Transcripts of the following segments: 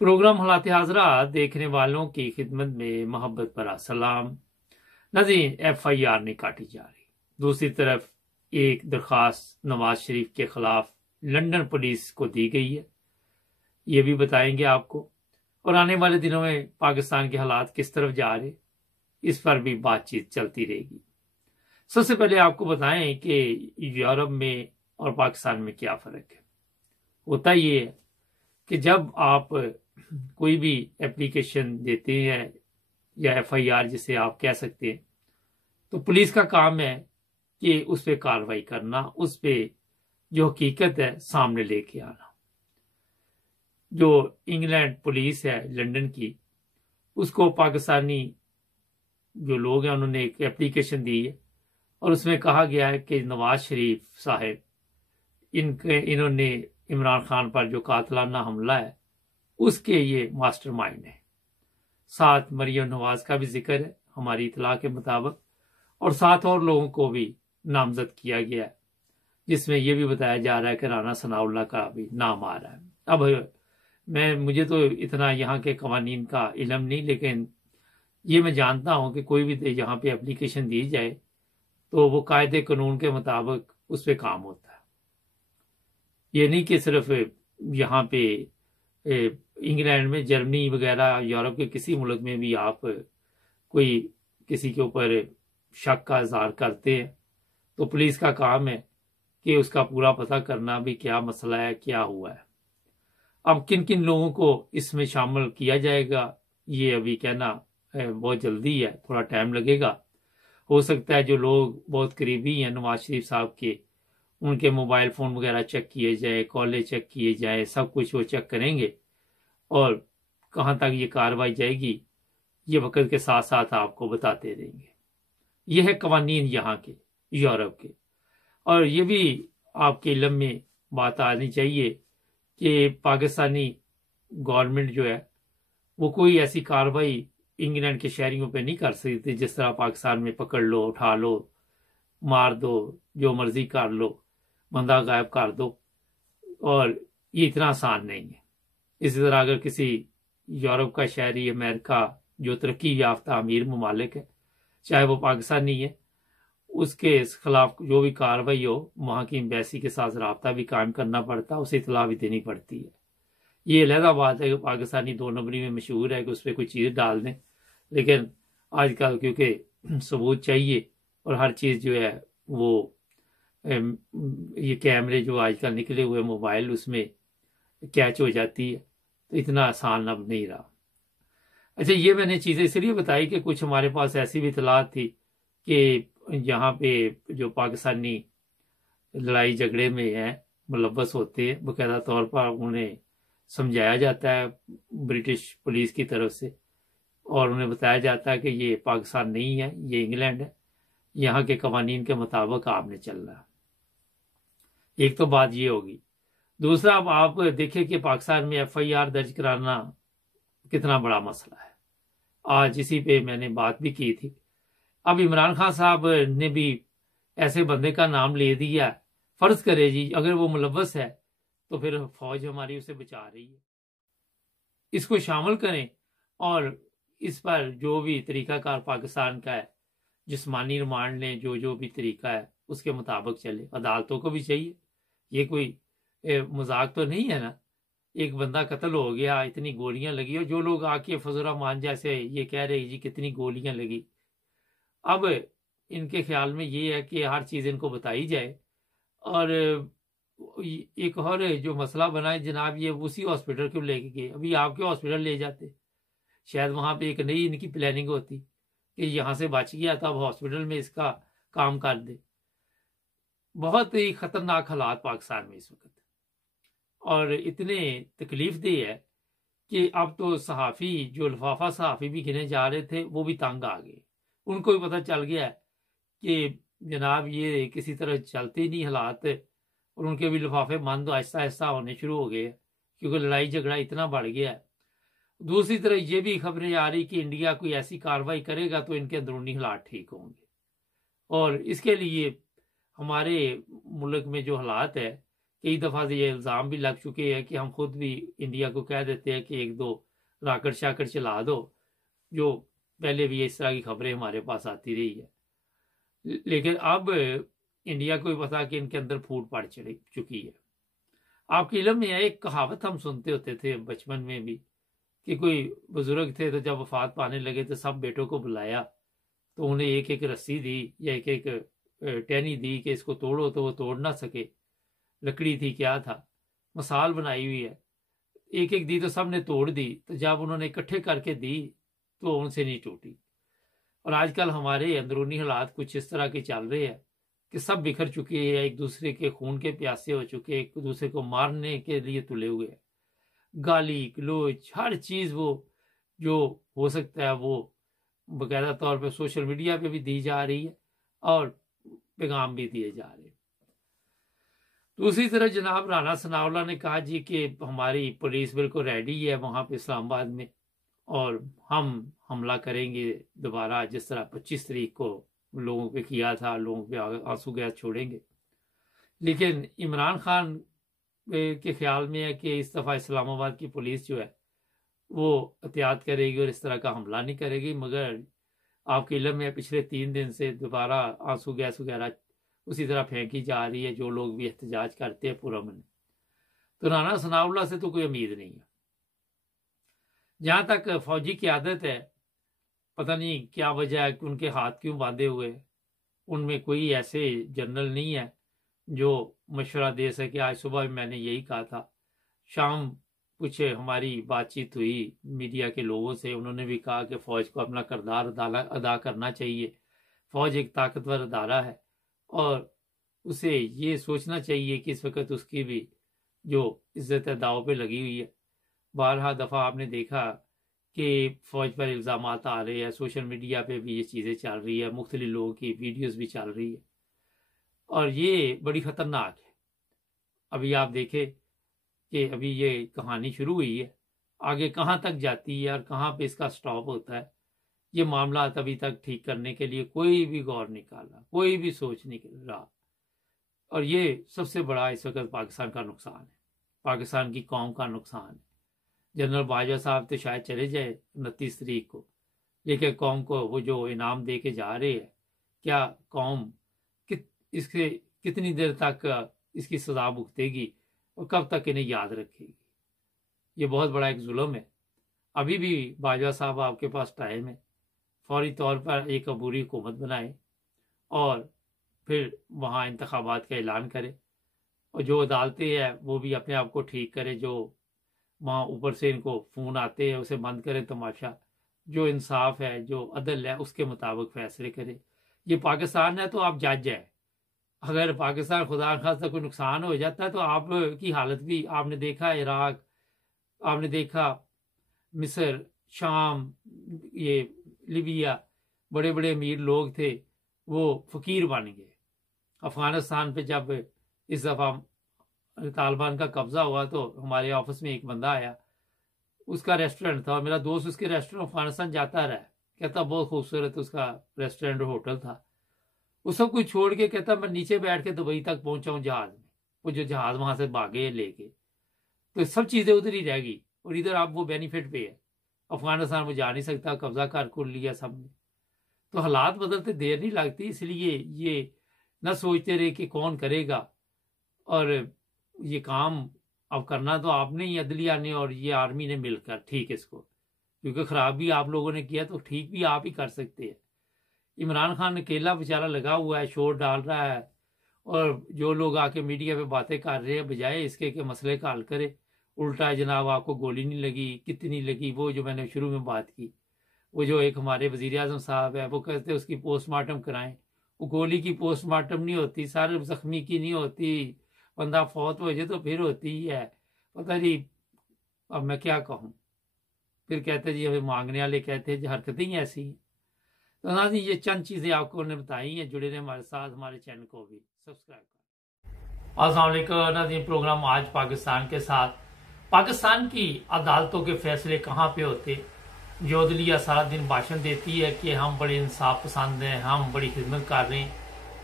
Programme हालात हाजरा देखने वालों की खिदमत में मोहब्बत भरा सलाम। नाज़रीन, FIR नहीं काटी जा रही। दूसरी तरफ एक दरखास्त नवाज शरीफ के खिलाफ लंदन पुलिस को दी गई है, ये भी बताएंगे आपको। और आने वाले दिनों में पाकिस्तान के हालात किस तरफ जा रहे, इस पर भी बातचीत चलती रहेगी। सबसे पहले आपको बताएं कि यूरोप में और पाकिस्तान में क्या फर्क है। होता ये है कि जब आप कोई भी एप्लीकेशन देते हैं या FIR जिसे आप कह सकते हैं, तो पुलिस का काम है कि उस पर कार्रवाई करना, उस पर जो हकीकत है सामने लेके आना। जो इंग्लैंड पुलिस है लंदन की, उसको पाकिस्तानी जो लोग हैं उन्होंने एक एप्लीकेशन दी है और उसमें कहा गया है कि नवाज शरीफ साहब इन्होंने इमरान खान पर जो कातलाना हमला है उसके ये मास्टरमाइंड है। साथ मरियम नवाज का भी जिक्र है हमारी इतला के मुताबिक, और साथ और लोगों को भी नामजद किया गया है, जिसमें यह भी बताया जा रहा है कि राना सनाउल्लाह का भी नाम आ रहा है। अब मुझे तो इतना यहाँ के कवानीन का इल्म नहीं, लेकिन ये मैं जानता हूँ कि कोई भी यहाँ पे एप्लीकेशन दी जाए तो वो कायदे कानून के मुताबिक उस पर काम होता है। ये नहीं कि सिर्फ यहाँ पे इंग्लैंड में, जर्मनी वगैरह, यूरोप के किसी मुल्क में भी आप कोई किसी के ऊपर शक का इजहार करते हैं तो पुलिस का काम है कि उसका पूरा पता करना भी क्या मसला है, क्या हुआ है। अब किन किन लोगों को इसमें शामिल किया जाएगा ये अभी कहना बहुत जल्दी है, थोड़ा टाइम लगेगा। हो सकता है जो लोग बहुत करीबी हैं नवाज शरीफ साहब के, उनके मोबाइल फ़ोन वगैरह चेक किए जाए, कॉलें चेक किए जाए, सब कुछ वो चेक करेंगे और कहाँ तक ये कार्रवाई जाएगी ये वक्त के साथ साथ आपको बताते रहेंगे। ये है कवानीन यहाँ के, यूरोप के। और ये भी आपके इल्म में बात आनी चाहिए कि पाकिस्तानी गवर्नमेंट जो है वो कोई ऐसी कार्रवाई इंग्लैंड के शहरियों पे नहीं कर सकती जिस तरह पाकिस्तान में पकड़ लो, उठा लो, मार दो, जो मर्जी कर लो, बंदा गायब कर दो। और ये इतना आसान नहीं है। इसी तरह अगर किसी यूरोप का शहरी, अमेरिका जो तरक्की याफ्ता अमीर ममालिक है, चाहे वो पाकिस्तानी है, उसके खिलाफ जो भी कार्रवाई हो वहाँ की एम्बेसी के साथ रब्ता भी कायम करना पड़ता है, उसे इतला भी देनी पड़ती है। ये अलहदा बात है कि पाकिस्तानी 2 नंबरी में मशहूर है कि उस पर कोई चीज़ डाल दें, लेकिन आजकल क्योंकि सबूत चाहिए और हर चीज़ जो है वो ये कैमरे जो आजकल निकले हुए मोबाइल उसमें कैच हो जाती है, तो इतना आसान अब नहीं रहा। अच्छा, ये मैंने चीज़ें इसलिए बताई कि कुछ हमारे पास ऐसी भी इतलात थी कि यहाँ पे जो पाकिस्तानी लड़ाई झगड़े में है मुलव्वस होते हैं, बाकायदा तौर पर उन्हें समझाया जाता है ब्रिटिश पुलिस की तरफ से और उन्हें बताया जाता है कि ये पाकिस्तान नहीं है, ये इंग्लैंड है, यहाँ के कवानीन के मुताबिक आपने चलना है। एक तो बात ये होगी। दूसरा, अब आप देखें कि पाकिस्तान में FIR दर्ज कराना कितना बड़ा मसला है। आज इसी पे मैंने बात भी की थी। अब इमरान खान साहब ने भी ऐसे बंदे का नाम ले दिया। फर्ज करे जी अगर वो मुलव्वस है तो फिर फौज हमारी उसे बचा रही है, इसको शामिल करें और इस पर जो भी तरीकाकार पाकिस्तान का है, जिस्मानी रिमांड ने जो भी तरीका है उसके मुताबिक चले। अदालतों को भी चाहिए, ये कोई मजाक तो नहीं है ना। एक बंदा कत्ल हो गया, इतनी गोलियां लगी, और जो लोग आके फजूर रहमान जैसे ये कह रहे जी कितनी गोलियां लगी। अब इनके ख्याल में ये है कि हर चीज़ इनको बताई जाए। और एक और जो मसला बना है जनाब, ये उसी हॉस्पिटल क्यों लेके गए, अभी आपके हॉस्पिटल ले जाते, शायद वहाँ पे एक नई इनकी प्लानिंग होती कि यहाँ से बच गया तो अब हॉस्पिटल में इसका काम कर दे। बहुत ही खतरनाक हालात पाकिस्तान में इस वक्त, और इतने तकलीफ देह है कि अब तो सहाफ़ी, जो लफाफा सहाफ़ी भी गिने जा रहे थे, वो भी तंग आ गए। उनको भी पता चल गया कि जनाब ये किसी तरह चलते नहीं हालात, और उनके भी लिफाफे बंद आहिस्ता आहिस्ता होने शुरू हो गए क्योंकि लड़ाई झगड़ा इतना बढ़ गया है। दूसरी तरफ ये भी खबरें आ रही कि इंडिया कोई ऐसी कार्रवाई करेगा तो इनके अंदरूनी हालात ठीक होंगे, और इसके लिए हमारे मुल्क में जो हालात है कई दफ़ा से ये इल्ज़ाम भी लग चुके हैं कि हम खुद भी इंडिया को कह देते हैं कि एक दो राकट शाकट चला दो, जो पहले भी इस तरह की खबरें हमारे पास आती रही है। लेकिन अब इंडिया को भी पता कि इनके अंदर फूट पड़ चुकी है। आपके इल्म में एक कहावत हम सुनते होते थे बचपन में भी कि कोई बुजुर्ग थे तो जब वफात पाने लगे तो सब बेटों को बुलाया, तो उन्हें एक एक रस्सी दी या एक एक टहनी दी कि इसको तोड़ो, तो वो तोड़ ना सके। लकड़ी थी क्या था, मसाल बनाई हुई है, एक एक दी तो सब ने तोड़ दी, तो जब उन्होंने इकट्ठे करके दी तो उनसे नहीं टूटी। और आजकल हमारे अंदरूनी हालात कुछ इस तरह के चल रहे हैं कि सब बिखर चुके हैं, एक दूसरे के खून के प्यासे हो चुके हैं, एक दूसरे को मारने के लिए तुले हुए हैं। गाली गलोच हर चीज वो जो हो सकता है वो बाकायदा तौर पे सोशल मीडिया पे भी दी जा रही है और पैगाम भी दिए जा रहे हैं। दूसरी तरफ जनाब राना सनाउल्लाह ने कहा जी कि हमारी पुलिस बिल्कुल रेडी है वहां पे इस्लामाबाद में, और हम हमला करेंगे दोबारा, जिस तरह 25 तारीख को लोगों पे किया था, लोगों पे आंसू गैस छोड़ेंगे। लेकिन इमरान खान के ख्याल में है कि इस दफ़ा इस्लामाबाद की पुलिस जो है वो एहतियात करेगी और इस तरह का हमला नहीं करेगी। मगर आपके इल्म में पिछले 3 दिन से दोबारा आंसू गैस वगैरह उसी तरह फेंकी जा रही है, जो लोग भी एहतजाज करते हैं पुरअमन। तो राना सनाउल्लाह से तो कोई उम्मीद नहीं है। जहां तक फौजी की आदत है, पता नहीं क्या वजह है कि उनके हाथ क्यों बांधे हुए, उनमें कोई ऐसे जनरल नहीं है जो मशवरा दे सके। आज सुबह भी मैंने यही कहा था, शाम कुछ हमारी बातचीत हुई मीडिया के लोगों से, उन्होंने भी कहा कि फौज को अपना किरदार अदा करना चाहिए। फौज एक ताकतवर अदारा है और उसे ये सोचना चाहिए कि इस वक्त उसकी भी जो इज्जत दाव पे लगी हुई है। 12 दफ़ा आपने देखा कि फौज पर इल्ज़ाम आ रहे हैं, सोशल मीडिया पे भी ये चीज़ें चल रही है, मुख्तलिफ लोगों की वीडियोस भी चल रही है और ये बड़ी ख़तरनाक है। अभी आप देखें कि अभी ये कहानी शुरू हुई है, आगे कहाँ तक जाती है और कहाँ पे इसका स्टॉप होता है, ये मामला अभी तक ठीक करने के लिए कोई भी गौर नहीं कर रहा, कोई भी सोच नहीं कर रहा। और ये सबसे बड़ा इस वक्त पाकिस्तान का नुकसान है, पाकिस्तान की कौम का नुकसान है। जनरल बाजवा साहब तो शायद चले जाए 29 तारीख को, लेकिन कौम को वो जो इनाम दे के जा रहे हैं, क्या कौम इसके कितनी देर तक इसकी सजा भुगतेगी और कब तक इन्हें याद रखेगी? ये बहुत बड़ा एक जुल्म है। अभी भी बाजवा साहब आपके पास टाइम है, फौरी तौर पर एक अबूरी हुकूमत बनाए और फिर वहाँ इंतखाबात का ऐलान करे और जो अदालतें हैं वो भी अपने आप को ठीक करे, जो वहाँ ऊपर से इनको फ़ोन आते हैं उसे बंद करें तमाशा, जो इंसाफ है जो अदल है उसके मुताबिक फैसले करे। ये पाकिस्तान है तो आप जज है, अगर पाकिस्तान खुदा न खास्ता कोई नुकसान हो जाता है तो आप की हालत भी आपने देखा, इराक आपने देखा, मिस्र, शाम, ये लीबिया, बड़े बड़े अमीर लोग थे वो फकीर बन गए। अफगानिस्तान पे जब इस दफ़ा तालिबान का कब्जा हुआ तो हमारे ऑफिस में एक बंदा आया, उसका रेस्टोरेंट था और मेरा दोस्त उसके रेस्टोरेंट अफगानिस्तान जाता रहा, कहता बहुत खूबसूरत उसका रेस्टोरेंट होटल था। वो सब कुछ छोड़ के कहता मैं नीचे बैठ के दुबई तक पहुंचा हूँ जहाज में, वो जो जहाज वहां से भागे लेके, तो सब चीजें उधर ही रह गई और इधर आप वो बेनिफिट पे है। अफगानिस्तान में जा नहीं सकता, कब्जा कर लिया सबने। तो हालात बदलते देर नहीं लगती, इसलिए ये न सोचते रहे कि कौन करेगा, और ये काम अब करना तो आपने ही, अदलिया ने और ये आर्मी ने मिलकर, ठीक इसको, क्योंकि खराब भी आप लोगों ने किया तो ठीक भी आप ही कर सकते हैं। इमरान खान अकेला बेचारा लगा हुआ है, शोर डाल रहा है और जो लोग आके मीडिया पे बातें कर रहे हैं बजाय इसके कि मसले का हल करे, उल्टा है जनाब आपको गोली नहीं लगी, कितनी लगी, वो जो मैंने शुरू में बात की, वो जो एक हमारे वजीर आजम साहब है वो कहते हैं उसकी पोस्टमार्टम कराएं, वो गोली की पोस्टमार्टम नहीं होती, सारे जख्मी की नहीं होती, बंदा फौत हो जाए तो फिर होती ही है। पता नहीं अब मैं क्या कहूँ, फिर कहते जी हमें मांगने वाले कहते हैं जी हरकतें ही ऐसी हैं। तो नाज़रीन ये चंद चीज़ें आपको ने बताई हैं, जुड़े रहे हमारे साथ, हमारे चैनल को भी सब्सक्राइब करें। अस्सलाम वालेकुम नाज़रीन, प्रोग्राम आज पाकिस्तान के साथ। पाकिस्तान की अदालतों के फैसले कहाँ पे होते, जो अदलिया सारा दिन भाषण देती है कि हम बड़े इंसाफ पसंद हैं, हम बड़ी खिदमत कर रहे हैं,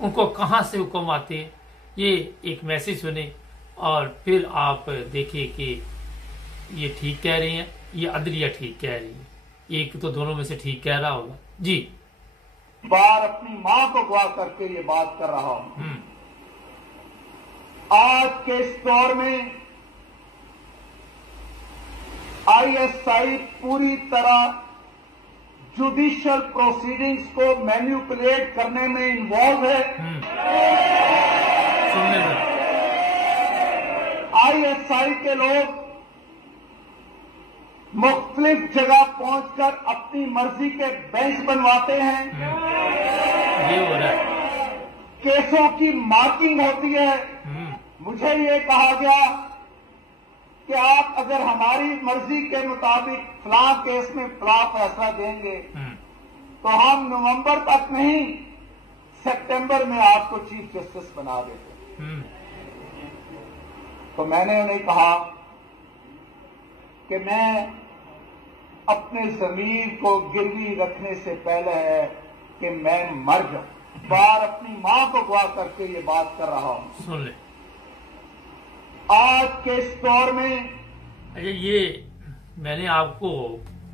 उनको कहाँ से हुक्म आते हैं। ये एक मैसेज सुने और फिर आप देखिए कि ये ठीक कह रही हैं, ये अदलिया ठीक कह रही है, एक तो दोनों में से ठीक कह रहा होगा। जी, बार अपनी मां को गवाह करके ये बात कर रहा हूं। आज के इस दौर में आईएसआई पूरी तरह जुडिशियल प्रोसीडिंग्स को मैन्युपुलेट करने में इन्वॉल्व है। आईएसआई के लोग मुख्तलिफ जगह पहुंचकर अपनी मर्जी के बेंच बनवाते हैं। ये हो रहा है, केसों की मार्किंग होती है। मुझे ये कहा गया कि आप अगर हमारी मर्जी के मुताबिक फलां केस में फलां फैसला देंगे तो हम नवंबर तक नहीं, सितंबर में आपको चीफ जस्टिस बना देते। तो मैंने उन्हें कहा कि मैं अपने जमीर को गिरवी रखने से पहले है कि मैं मर जाऊं। बार अपनी मां को गवाह करके ये बात कर रहा हूं। सुन ले, आज के इस दौर में, अच्छा ये मैंने आपको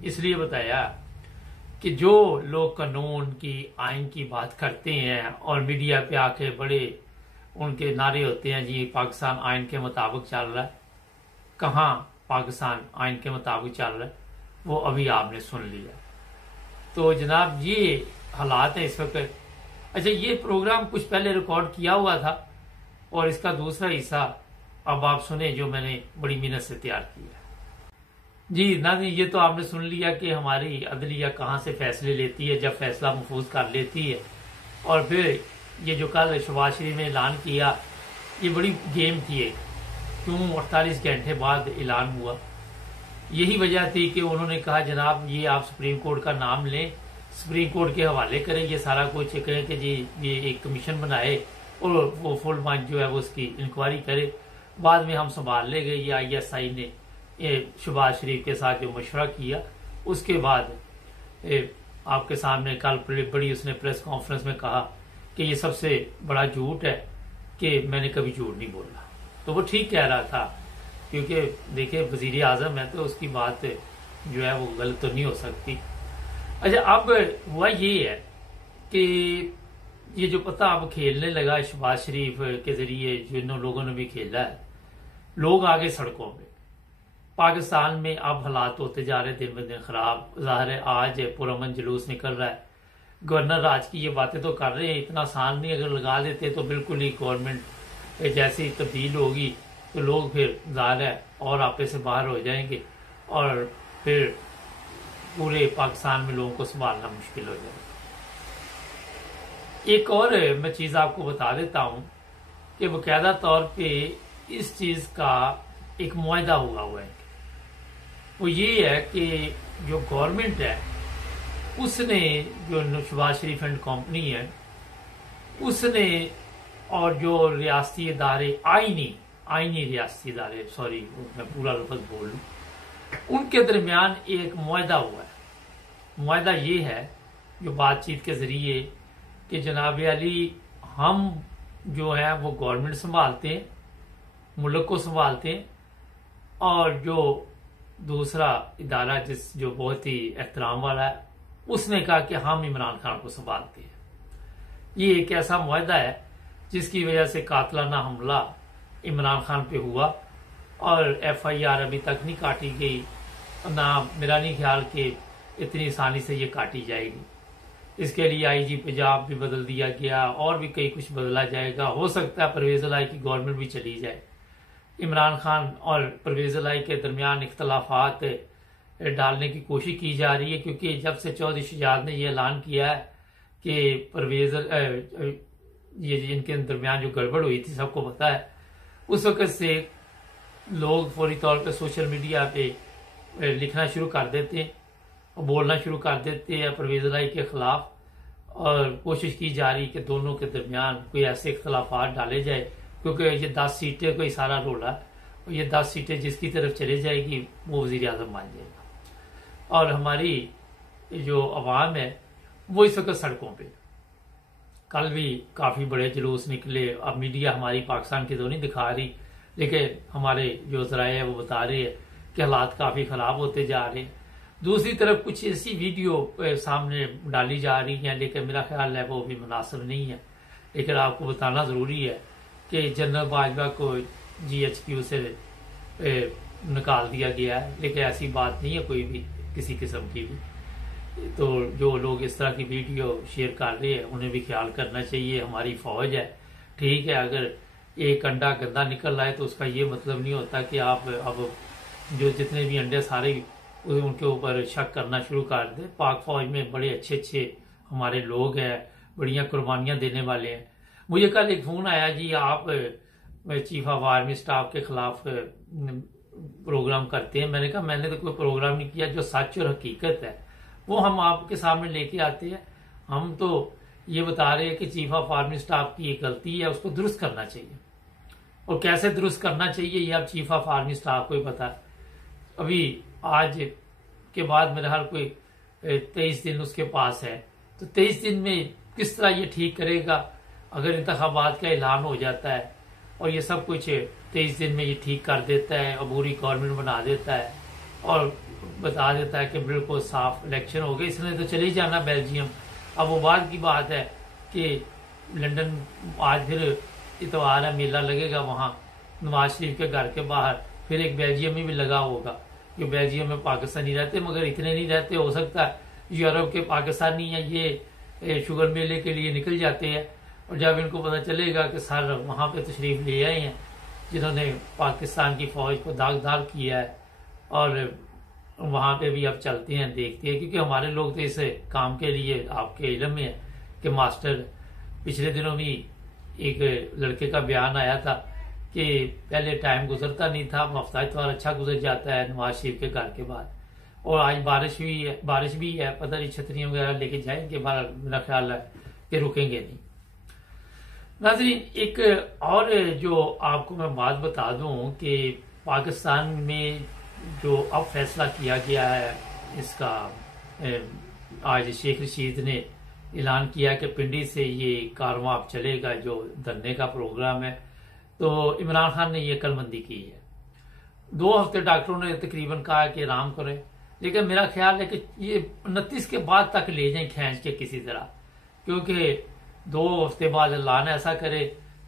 इसलिए बताया कि जो लोग कानून की, आइन की बात करते हैं और मीडिया पे आके बड़े उनके नारे होते हैं, जी पाकिस्तान आइन के मुताबिक चल रहा है, कहाँ पाकिस्तान आइन के मुताबिक चल रहा है, वो अभी आपने सुन लिया। तो जनाब ये हालात है इस वक्त। अच्छा, ये प्रोग्राम कुछ पहले रिकॉर्ड किया हुआ था और इसका दूसरा हिस्सा अब आप सुने जो मैंने बड़ी मेहनत से तैयार किया। जी नाज़रीन, ये तो आपने सुन लिया कि हमारी अदलिया कहाँ से फैसले लेती है, जब फैसला महफूज कर लेती है। और फिर ये जो कल शहबाज शरीफ ने ऐलान किया, ये बड़ी गेम थी। क्यों 48 घंटे बाद ऐलान हुआ? यही वजह थी कि उन्होंने कहा जनाब ये आप सुप्रीम कोर्ट का नाम लें, सुप्रीम कोर्ट के हवाले करें ये सारा कुछ, कहें कि जी ये एक कमीशन बनाए और वो फुल मार्च जो है वो उसकी इंक्वायरी करे। बाद में हम संभाल ले गए। ये आईएसआई ने शहबाज शरीफ के साथ जो मशवरा किया, उसके बाद आपके सामने कल बड़ी उसने प्रेस कॉन्फ्रेंस में कहा कि ये सबसे बड़ा झूठ है कि मैंने कभी झूठ नहीं बोला। तो वो ठीक कह रहा था, क्योंकि देखिए वजीर आजम है तो उसकी बात जो है वो गलत तो नहीं हो सकती। अच्छा, अब हुआ ये है कि ये जो पता अब खेलने लगा शहबाज शरीफ के जरिए, जिन लोगों ने भी खेला है, लोग आगे सड़कों पे। पाकिस्तान में अब हालात होते जा रहे दिन ब दिन खराब। जाहिर है आज पुरअमन जुलूस निकल रहा है। गवर्नर राज की ये बातें तो कर रहे हैं, इतना आसान नहीं। अगर लगा देते तो बिल्कुल ही गवर्नमेंट जैसी तब्दील होगी तो लोग फिर जाहिर है और आपे से बाहर हो जाएंगे और फिर पूरे पाकिस्तान में लोगों को संभालना मुश्किल हो जाएगा। एक और मैं चीज आपको बता देता हूं कि बाकायदा तौर पे इस चीज का एक मुआहदा हुआ है। वो ये है कि जो गवर्नमेंट है उसने, जो शहबाज शरीफ एंड कंपनी है उसने, और जो रियासती इदारे, आईनी रियासती इदारे, सॉरी मैं पूरा लफ्ज बोल लूं, उनके दरमियान एक मुआहदा हुआ है। मुआहदा ये है जो बातचीत के जरिए कि जनाब अली हम जो है वो गवर्नमेंट संभालते हैं, मुल्क को संभालते हैं, और जो दूसरा इदारा जो बहुत ही एहतराम वाला है उसने कहा कि हम इमरान खान को संभालते हैं। ये एक ऐसा मुआहदा है जिसकी वजह से कातलाना हमला इमरान खान पे हुआ और FIR अभी तक नहीं काटी गई, ना मेरा नहीं ख्याल कि इतनी आसानी से ये काटी जाएगी। इसके लिए IG पंजाब भी बदल दिया गया और भी कई कुछ बदला जाएगा। हो सकता है परवेज लाई की गवर्नमेंट भी चली जाए। इमरान खान और परवेज लाई के दरमियान इख्तलाफात डालने की कोशिश की जा रही है, क्योंकि जब से चौधरी शुजात ने यह ऐलान किया है कि परवेज ये इनके दरमियान जो गड़बड़ हुई थी सबको पता है, उस वक्त से लोग फौरी तौर पे सोशल मीडिया पे लिखना शुरू कर देते हैं और बोलना शुरू कर देते हैं परवेज लाई के खिलाफ, और कोशिश की जा रही है कि दोनों के दरमियान कोई ऐसे इख्तलाफात डाले जाए, क्योंकि ये 10 सीटें कोई सारा रोला, और ये 10 सीटें जिसकी तरफ चले जाएगी वो वजीर आजम मान जाएगा। और हमारी जो अवाम है वो इस वक्त सड़कों पे, कल भी काफी बड़े जुलूस निकले। अब मीडिया हमारी पाकिस्तान की तो नहीं दिखा रही, लेकिन हमारे जो ज़राए हैं वो बता रहे हैं कि हालात काफ़ी ख़राब होते जा रहे हैं। दूसरी तरफ कुछ ऐसी वीडियो सामने डाली जा रही हैं, लेकिन मेरा ख्याल है वो भी मुनासिब नहीं है। लेकिन आपको बताना ज़रूरी है कि जनरल बाजवा को GHQ से निकाल दिया गया है, लेकिन ऐसी बात नहीं है कोई भी किसी किस्म की भी। तो जो लोग इस तरह की वीडियो शेयर कर रहे हैं उन्हें भी ख्याल करना चाहिए। हमारी फौज है, ठीक है, अगर एक अंडा गंदा निकल रहा है तो उसका ये मतलब नहीं होता कि आप अब जो जितने भी अंडे सारे उनके ऊपर शक करना शुरू कर दे। पाक फौज में बड़े अच्छे अच्छे हमारे लोग हैं, बढ़िया कुर्बानियां देने वाले हैं। मुझे कल एक फोन आया जी, आप चीफ ऑफ आर्मी स्टाफ के खिलाफ प्रोग्राम करते हैं। मैंने कहा मैंने तो कोई प्रोग्राम नहीं किया, जो सच और हकीकत है वो हम आपके सामने लेके आते हैं। हम तो ये बता रहे हैं कि चीफ ऑफ आर्मी स्टाफ की एक गलती है, उसको दुरुस्त करना चाहिए। और कैसे दुरुस्त करना चाहिए ये अब चीफ ऑफ आर्मी स्टाफ को ही पता है। अभी आज के बाद मेरे हाल कोई 23 दिन उसके पास है, तो 23 दिन में किस तरह ये ठीक करेगा? अगर इंतखाबात का ऐलान हो जाता है और ये सब कुछ 23 दिन में ये ठीक कर देता है, अबूरी गवर्नमेंट बना देता है और बता देता है कि बिल्कुल साफ इलेक्शन हो गए, इसने तो चले ही जाना बेल्जियम। अब वो बाद की बात है कि लंदन आज फिर इतवार है, मेला लगेगा वहाँ नवाज शरीफ के घर के बाहर, फिर एक बेल्जियम में भी लगा होगा कि बेल्जियम में पाकिस्तानी रहते, मगर इतने नहीं रहते। हो सकता है यूरोप के पाकिस्तानी है ये शुगर मेले के लिए निकल जाते हैं, और जब इनको पता चलेगा कि सर वहाँ पे तशरीफ ले आए हैं जिन्होंने पाकिस्तान की फौज को दागदार किया है, और वहाँ पे भी अब चलते हैं, देखते हैं। क्योंकि हमारे लोग तो इस काम के लिए आपके इल्म में है कि मास्टर, पिछले दिनों भी एक लड़के का बयान आया था कि पहले टाइम गुजरता नहीं था, अब हफ्ता इतवार अच्छा गुजर जाता है नवाज शरीफ के घर के बाद। और आज बारिश भी है, पता नहीं छतरियां वगैरह लेके जाएंगे, मेरा ख्याल है कि रुकेंगे नहीं। नाज़रीन, एक और जो आपको मैं बात बता दूं कि पाकिस्तान में जो अब फैसला किया गया है इसका, आज शेख रशीद ने ऐलान किया कि पिंडी से ये कारवां अब चलेगा, जो धरने का प्रोग्राम है। तो इमरान खान ने ये कलबंदी की है। 2 हफ्ते डॉक्टरों ने तकरीबन कहा कि आराम करें, लेकिन मेरा ख्याल है कि ये 29 के बाद तक ले जाएं खींच के किसी तरह, क्योंकि 2 हफ्ते बाद अल्लाह ने ऐसा करे,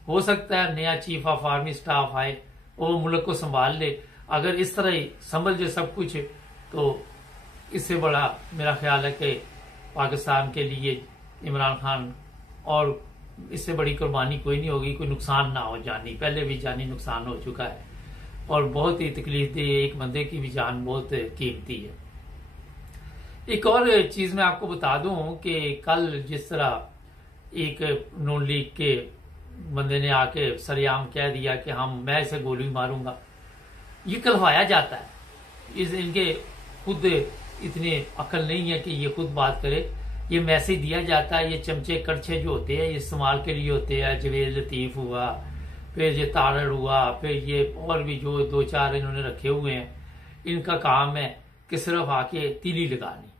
हो सकता है नया चीफ ऑफ आर्मी स्टाफ आए, वो मुल्क को संभाल ले। अगर इस तरह ही संभल जाए सब कुछ, तो इससे बड़ा मेरा ख्याल है कि पाकिस्तान के लिए इमरान खान, और इससे बड़ी कुर्बानी कोई नहीं होगी, कोई नुकसान ना हो जानी। पहले भी जानी नुकसान हो चुका है और बहुत ही तकलीफ दे, एक बंदे की भी जान बहुत कीमती है। एक और चीज मैं आपको बता दूं कि कल जिस तरह एक नून लीग के बंदे ने आके सरेआम कह दिया कि मैं इसे गोली मारूंगा, ये कहलवाया जाता है। इनके खुद इतने अकल नहीं है कि ये खुद बात करे, ये मैसेज दिया जाता है। ये चमचे कड़छे जो होते हैं ये इस्तेमाल के लिए होते हैं। जवेद लतीफ हुआ, फिर ये तारड़ हुआ, फिर ये और भी जो 2-4 इन्होंने रखे हुए हैं, इनका काम है कि सिर्फ आके तीली लगानी,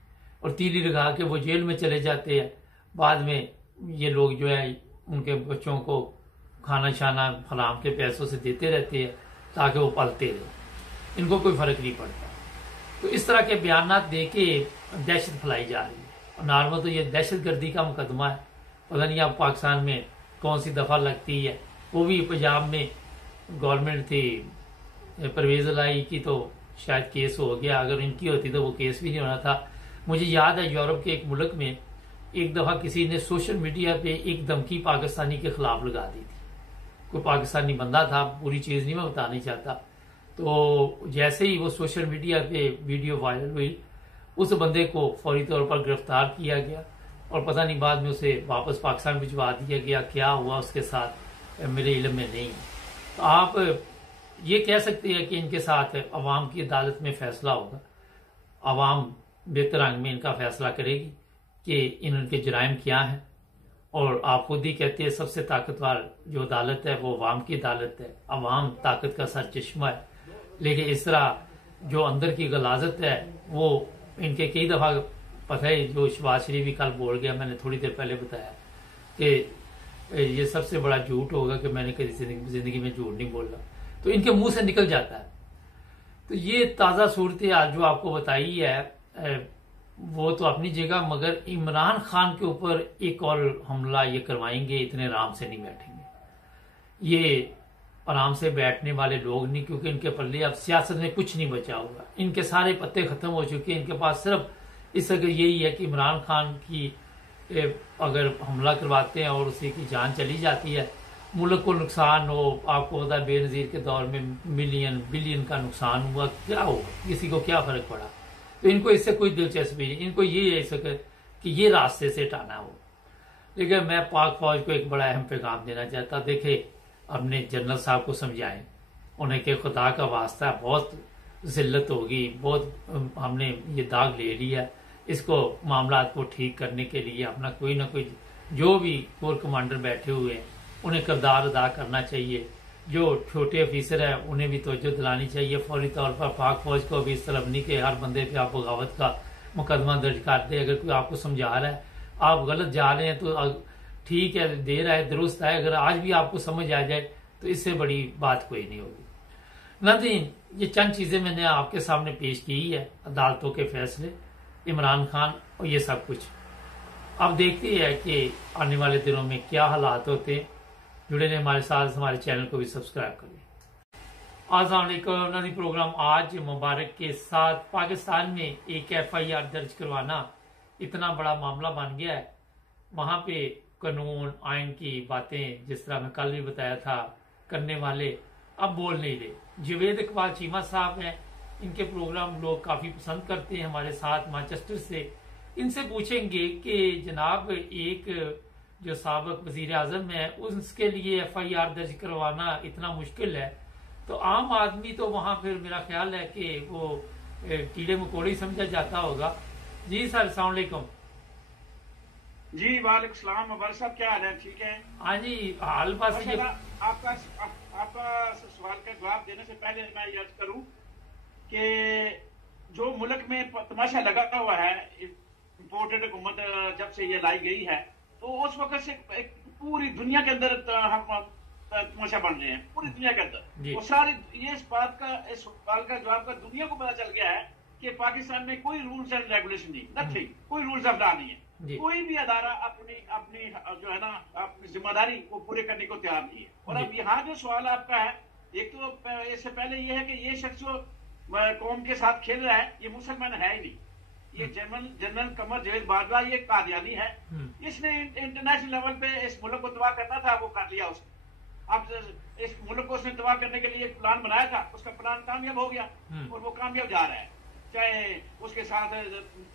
और तीली लगा के वो जेल में चले जाते हैं। बाद में ये लोग जो है उनके बच्चों को खाना शाना फलाम के पैसों से देते रहते हैं ताकि वो पलते रहे, इनको कोई फर्क नहीं पड़ता। तो इस तरह के बयान दे के दहशत फैलाई जा रही है। और नॉर्मल तो ये दहशत गर्दी का मुकदमा है, पता नहीं अब पाकिस्तान में कौन सी दफा लगती है। वो भी पंजाब में गवर्नमेंट थी परवेज लाई की, तो शायद केस हो गया, अगर इनकी होती तो वो केस भी नहीं होना था। मुझे याद है यूरोप के एक मुल्क में एक दफा किसी ने सोशल मीडिया पे एक धमकी पाकिस्तानी के खिलाफ लगा दी थी। कोई पाकिस्तानी बंदा था, पूरी चीज नहीं मैं बताना चाहता। तो जैसे ही वो सोशल मीडिया पे वीडियो वायरल हुई, उस बंदे को फौरी तौर पर गिरफ्तार किया गया और पता नहीं बाद में उसे वापस पाकिस्तान भिजवा दिया गया। क्या हुआ उसके साथ मेरे इल्म में नहीं। तो आप ये कह सकते हैं कि इनके साथ अवाम की अदालत में फैसला होगा, अवाम बेहतर अंग में इनका फैसला करेगी कि इनके जुराइम क्या हैं। और आप खुद ही कहते हैं सबसे ताकतवर जो अदालत है वो अवाम की अदालत है, अवाम ताकत का सरचश्मा है। लेकिन इस तरह जो अंदर की गलाजत है वो इनके कई दफा पता है, जो शहबाज शरीफ भी कल बोल गया, मैंने थोड़ी देर पहले बताया कि ये सबसे बड़ा झूठ होगा कि मैंने कभी जिंदगी में झूठ नहीं बोला। तो इनके मुंह से निकल जाता है। तो ये ताज़ा सूरत हाल जो आपको बताई है वो तो अपनी जगह, मगर इमरान खान के ऊपर एक और हमला ये करवाएंगे, इतने आराम से नहीं बैठेंगे। ये आराम से बैठने वाले लोग नहीं, क्योंकि इनके पल्ले अब सियासत में कुछ नहीं बचा होगा। इनके सारे पत्ते खत्म हो चुके हैं। इनके पास सिर्फ इस अगर यही है कि इमरान खान की अगर हमला करवाते हैं और उसी की जान चली जाती है, मुल्क को नुकसान हो। आपको पता है बेनजीर के दौर में मिलियन बिलियन का नुकसान हुआ, क्या हुआ, किसी को क्या फर्क पड़ा। तो इनको इससे कोई दिलचस्पी नहीं, इनको ये है सके कि ये रास्ते से हटाना हो। लेकिन मैं पाक फौज को एक बड़ा अहम पैगाम देना चाहता। देखे, अपने जनरल साहब को समझाएं उन्हें कि खुदा का वास्ता बहुत जिल्लत होगी, बहुत हमने ये दाग ले लिया, इसको मामला को ठीक करने के लिए अपना कोई ना कोई जो भी कोर कमांडर बैठे हुए हैं उन्हें किरदार अदा करना चाहिए। जो छोटे ऑफिसर हैं उन्हें भी तवज्जो दिलानी चाहिए फौरी तौर पर। पाक फौज को भी इस तरफ नहीं कि हर बंदे पे आप बगावत का मुकदमा दर्ज कर दे। अगर कोई आपको समझा रहा है आप गलत जा रहे हैं तो ठीक है, दे रहा है, दुरुस्त है। अगर आज भी आपको समझ आ जाए तो इससे बड़ी बात कोई नहीं होगी। नाज़रीन, ये चंद चीजें मैंने आपके सामने पेश की है, अदालतों के फैसले, इमरान खान और ये सब कुछ। अब देखते हैं कि आने वाले दिनों में क्या हालात होते हैं। जुड़े रहे हमारे साथ, हमारे चैनल को भी सब्सक्राइब करें। अस्सलाम वालेकुम नाज़रीन, प्रोग्राम आज मुबारक के साथ पाकिस्तान में एक FIR दर्ज करवाना इतना बड़ा मामला बन गया है। वहां पे कानून आइन की बातें, जिस तरह मैं कल भी बताया था, करने वाले अब बोल नहीं रहे। जवेद इकबाल चीमा साहब हैं, इनके प्रोग्राम लोग काफी पसंद करते हैं। हमारे साथ मैनचेस्टर से इनसे पूछेंगे कि जनाब एक जो साबिक वजीर आजम है उसके लिए FIR दर्ज करवाना इतना मुश्किल है, तो आम आदमी तो वहां फिर मेरा ख्याल है कि वो कीड़े मकोड़े समझा जाता होगा। जी सर, अस्सलाम वालेकुम। जी वालेकुम सलाम। अबर साहब क्या हाल है? ठीक है। हाँ जी, हाल बस ये आपका सवाल का जवाब देने से पहले मैं ये अर्ज करूं कि जो मुल्क में तमाशा लगा हुआ है, इम्पोर्टेड हुकूमत जब से ये लाई गई है, तो उस वक्त से पूरी दुनिया के अंदर हम तमाशा बन रहे हैं, पूरी दुनिया के अंदर। वो सारी ये इस सवाल का जवाब का दुनिया को पता चल गया है कि पाकिस्तान में कोई रूल्स एंड रेगुलेशन नहीं, नथिंग, कोई रूल्स ऑफ लॉ नहीं है। कोई भी अदारा अपनी जो है ना अपनी जिम्मेदारी को पूरे करने को तैयार नहीं है। और अब यहाँ जो सवाल आपका है, एक तो इससे पहले ये है कि ये शख्स जो कौम के साथ खेल रहा है ये मुसलमान है ही नहीं। ये जनरल कमर जवेद बाजवा ये कादियानी है। इसने इंटरनेशनल लेवल पे इस मुल्क को तबाह करना था, वो कर लिया उसने। अब इस मुल्क को उसने तबाह करने के लिए एक प्लान बनाया था, उसका प्लान कामयाब हो गया और वो कामयाब जा रहा है। चाहे उसके साथ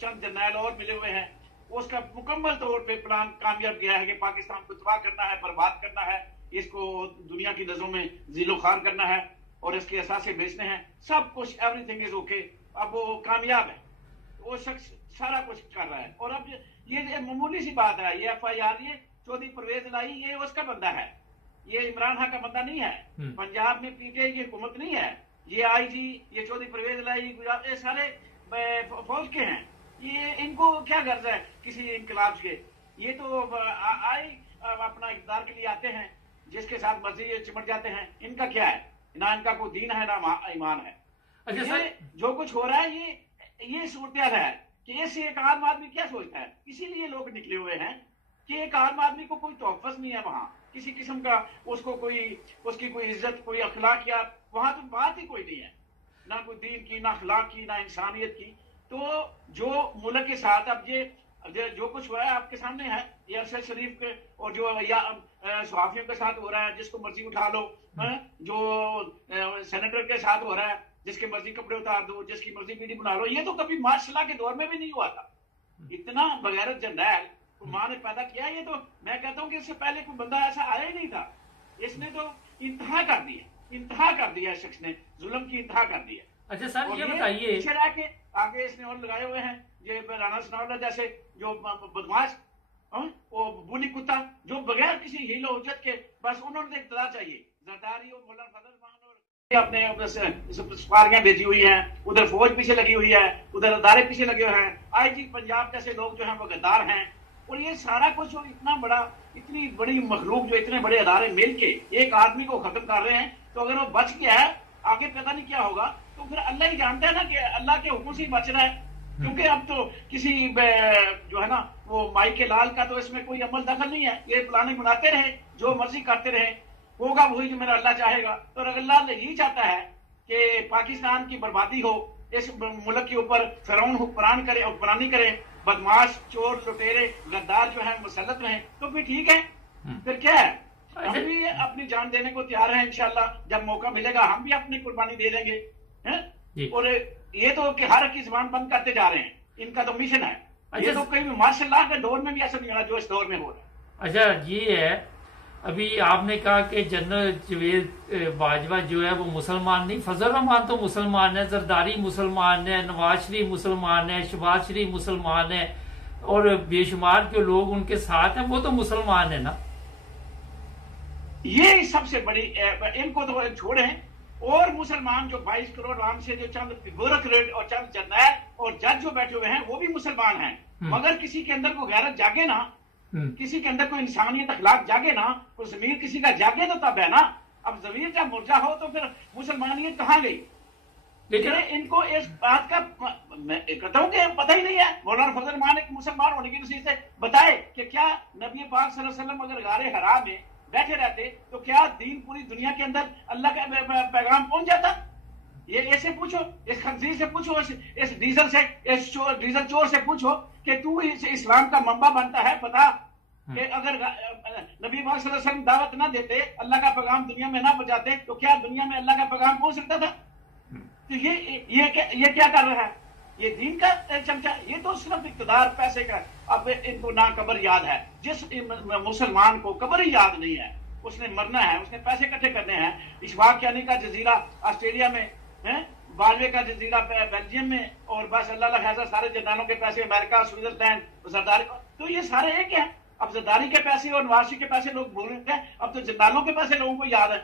चंद जर्नैल और मिले हुए हैं, उसका मुकम्मल तौर पे प्लान कामयाब गया है कि पाकिस्तान को तबाह करना है, बर्बाद करना है, इसको दुनिया की नजरों में जीलो खान करना है और इसके असासे बेचने हैं। सब कुछ एवरीथिंग इज ओके। अब वो कामयाब है, वो शख्स सारा कुछ कर रहा है। और अब ये मामूली सी बात है, ये FIR ये चौधरी परवेज लाई, ये उसका बंदा है, ये इमरान खान का बंदा नहीं है। पंजाब में PTI की हुकूमत नहीं है। ये IG, ये चौधरी परवेज लाई, ये सारे फौज के हैं। ये इनको क्या गर्ज है किसी इनकलाब के? ये तो अपना इक़्तिदार के लिए आते हैं, जिसके साथ मर्जी ये चिमट जाते हैं। इनका क्या है? ना इनका कोई दीन है ना ईमान है। अच्छा, जो कुछ हो रहा है ये सूरत है कि इससे एक आम आदमी क्या सोचता है। इसीलिए लोग निकले हुए हैं कि एक आम आदमी को कोई तोहफ़्फ़ नहीं है वहां, किसी किस्म का उसको उसकी कोई इज्जत, कोई अखलाकियात, वहां तो बात ही कोई नहीं है, ना कोई दीन की, ना अखलाक की, ना इंसानियत की। तो जो मुल्क के साथ अब ये जो कुछ हुआ है आपके सामने है, ये अरशद शरीफ के और जो सहाफियों के साथ हो रहा है, जिसको मर्जी उठा लो, जो सेनेटर के साथ हो रहा है, जिसके मर्जी कपड़े उतार दो, जिसकी मर्जी वीडियो बना लो, ये तो कभी मार्शल के दौर में भी नहीं हुआ था। इतना बगैरत जर्नैल मां ने पैदा किया। ये तो मैं कहता हूँ कि इससे पहले कोई बंदा ऐसा आया ही नहीं था। इसने तो इंतहा कर दिया शख्स ने, जुल्म की इंतहा कर दी है। अच्छा सर, ये बताइए, पीछे रह के आगे इसने और लगाए हुए हैं ये राना सनाउल्लाह जैसे जो बदमाश, वो बुली कुत्ता, जो बगैर किसी हीलो हुज्जत के बस उन्होंने इक़्तिदार चाहिए। जरदारी और मौलाना फजल खान अपने सफारियां भेजी हुई हैं, उधर फौज पीछे लगी हुई है, उधर अदारे पीछे लगे हुए हैं। IG पंजाब जैसे लोग जो हैं वो गद्दार हैं। और ये सारा कुछ जो इतनी बड़ी मखलूक जो इतने बड़े अदारे मिलके एक आदमी को खत्म कर रहे हैं, तो अगर वो बच गया है आगे पता नहीं क्या होगा, तो फिर अल्लाह ही जानता है ना कि अल्लाह के हुक्म से ही बच रहा है। क्योंकि अब तो किसी जो है ना वो माई के लाल का तो इसमें कोई अमल दखल नहीं है। ये प्लानिंग बनाते रहे, जो मर्जी करते रहे, होगा वही जो मेरा अल्लाह चाहेगा। तो अगर अल्लाह यही चाहता है कि पाकिस्तान की बर्बादी हो, इस मुल्क के ऊपर फिरौन हुक्मरानी करे, बदमाश चोर लुटेरे गद्दार जो है मुसल्लत रहे, तो फिर ठीक है, फिर क्या है, हम भी अपनी जान देने को तैयार हैं। इंशाल्लाह जब मौका मिलेगा हम भी अपनी कुर्बानी दे देंगे, हैं? और ये तो कि हर की जुबान बंद करते जा रहे हैं, इनका तो मिशन है। ये तो कहीं माशाल्लाह के दौर में भी ऐसा नहीं हो रहा जो इस दौर में हो रहा है। अच्छा ये है, अभी आपने कहा कि जनरल जवेद बाजवा जो है वो मुसलमान नहीं, फजल रहमान तो मुसलमान है, जरदारी मुसलमान है, नवाज शरीफ मुसलमान है, शहबाज शरीफ मुसलमान है, और बेशुमार जो लोग उनके साथ हैं वो तो मुसलमान है ना। ये सबसे बड़ी, इनको तो छोड़े, और मुसलमान जो 22 करोड़ आम से जो चंद ब्यूरोक्रेट और चंद जर्नैल और जज जो बैठे हुए हैं वो भी मुसलमान हैं। मगर किसी के अंदर को गैरत जागे ना, किसी के अंदर कोई इंसानियत अखलाक जागे ना, कोई ज़मीर किसी का जागे तो तब है ना। अब ज़मीर जब मुर्जा हो तो फिर मुसलमानियत कहाँ गई? लेकिन इनको इस बात का मैं कहता हूँ कि पता ही नहीं है। मौलाना फजल रहमान एक मुसलमान होने की वजह से बताए कि क्या नबी पाक सल्लल्लाहु अलैहि वसल्लम अगर गारे हराम में बैठे रहते तो क्या दीन पूरी दुनिया के अंदर अल्लाह का पैगाम पहुंच जाता? ये ऐसे पूछो, इस खंजीर से पूछो, इस डीजल से, इस डीजल चोर से पूछो कि तू इस्लाम का मंबा बनता है, बता कि अगर नबी पाक सल्लल्लाहु अलैहि वसल्लम दावत ना देते, अल्लाह का पैगाम दुनिया में ना पहुंचाते, तो क्या दुनिया में अल्लाह का पैगाम पहुंच सकता था? तो ये क्या कर रहा है? ये दीन का चमचा, ये तो सिर्फ इक़्तिदार पैसे का। अब इनको ना कब्र याद है, जिस मुसलमान को कब्र ही याद नहीं है, उसने मरना है, उसने पैसे इकट्ठे करने हैं। इशफाक यानी का जजीरा ऑस्ट्रेलिया में है, बालवे का जजीरा बेल्जियम में, और बस अल्लाह खासा सारे जर्नलों के पैसे अमेरिका, स्विट्जरलैंड, जरदारी, तो ये सारे एक है। अब जरदारी के पैसे और नवाशी के पैसे लोग भूल रहे हैं, अब तो जर्नलों के पैसे लोगों को याद है,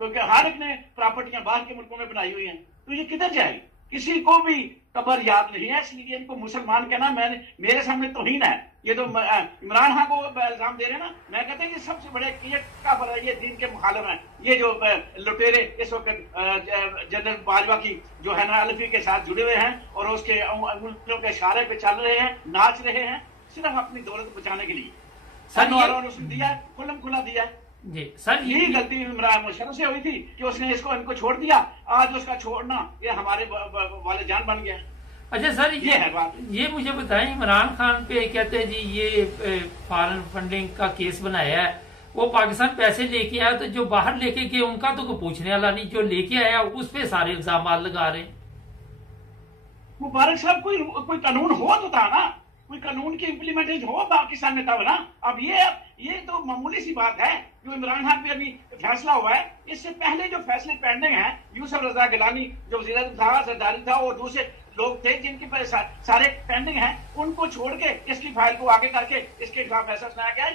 क्योंकि हर एक ने प्रॉपर्टियां बाहर के मुल्कों में बनाई हुई हैं। तो ये किधर जाएगी? किसी को भी कब्र याद नहीं है, इसलिए इनको मुसलमान कहना मेरे सामने तौहीन है। ये तो इमरान खान को इल्जाम दे रहे हैं ना, मैं कहता हूँ ये सबसे बड़े ये काफिर है, ये दीन के मुखालिफ हैं। ये जो लुटेरे इस वक्त जनरल बाजवा की जो है ना अल्फी के साथ जुड़े हुए हैं और उसके उंगलियों के इशारे पे चल रहे हैं, नाच रहे हैं, सिर्फ अपनी दौलत बचाने के लिए। उसने दिया, खुल्लम खुला दिया है जी सर। यही गलती इमरान मुशर्रफ से हुई थी कि उसने इनको छोड़ दिया। आज उसका छोड़ना ये हमारे वाले जान बन गया। अच्छा सर, ये है बात। ये मुझे बताएं, इमरान खान पे कहते हैं जी ये फॉरेन फंडिंग का केस बनाया है, वो पाकिस्तान पैसे लेके आया, तो जो बाहर लेके गए उनका तो कोई पूछने वाला नहीं, जो लेके आया उस पे सारे इल्जाम लगा रहे हैं। मुबारक साहब, कोई कानून हो तो था ना, कोई कानून की इम्प्लीमेंटेशन हो पाकिस्तान में तब ना। अब ये तो मामूली सी बात है जो इमरान खान पे अभी फैसला हुआ है। इससे पहले जो फैसले पेंडिंग हैं, यूसुफ रजा गिलानी जो वज़ीर था, जरदारी था, और दूसरे लोग थे जिनके सारे पेंडिंग हैं, उनको छोड़ के इसकी फाइल को आगे करके इसके खिलाफ फैसला सुनाया गया।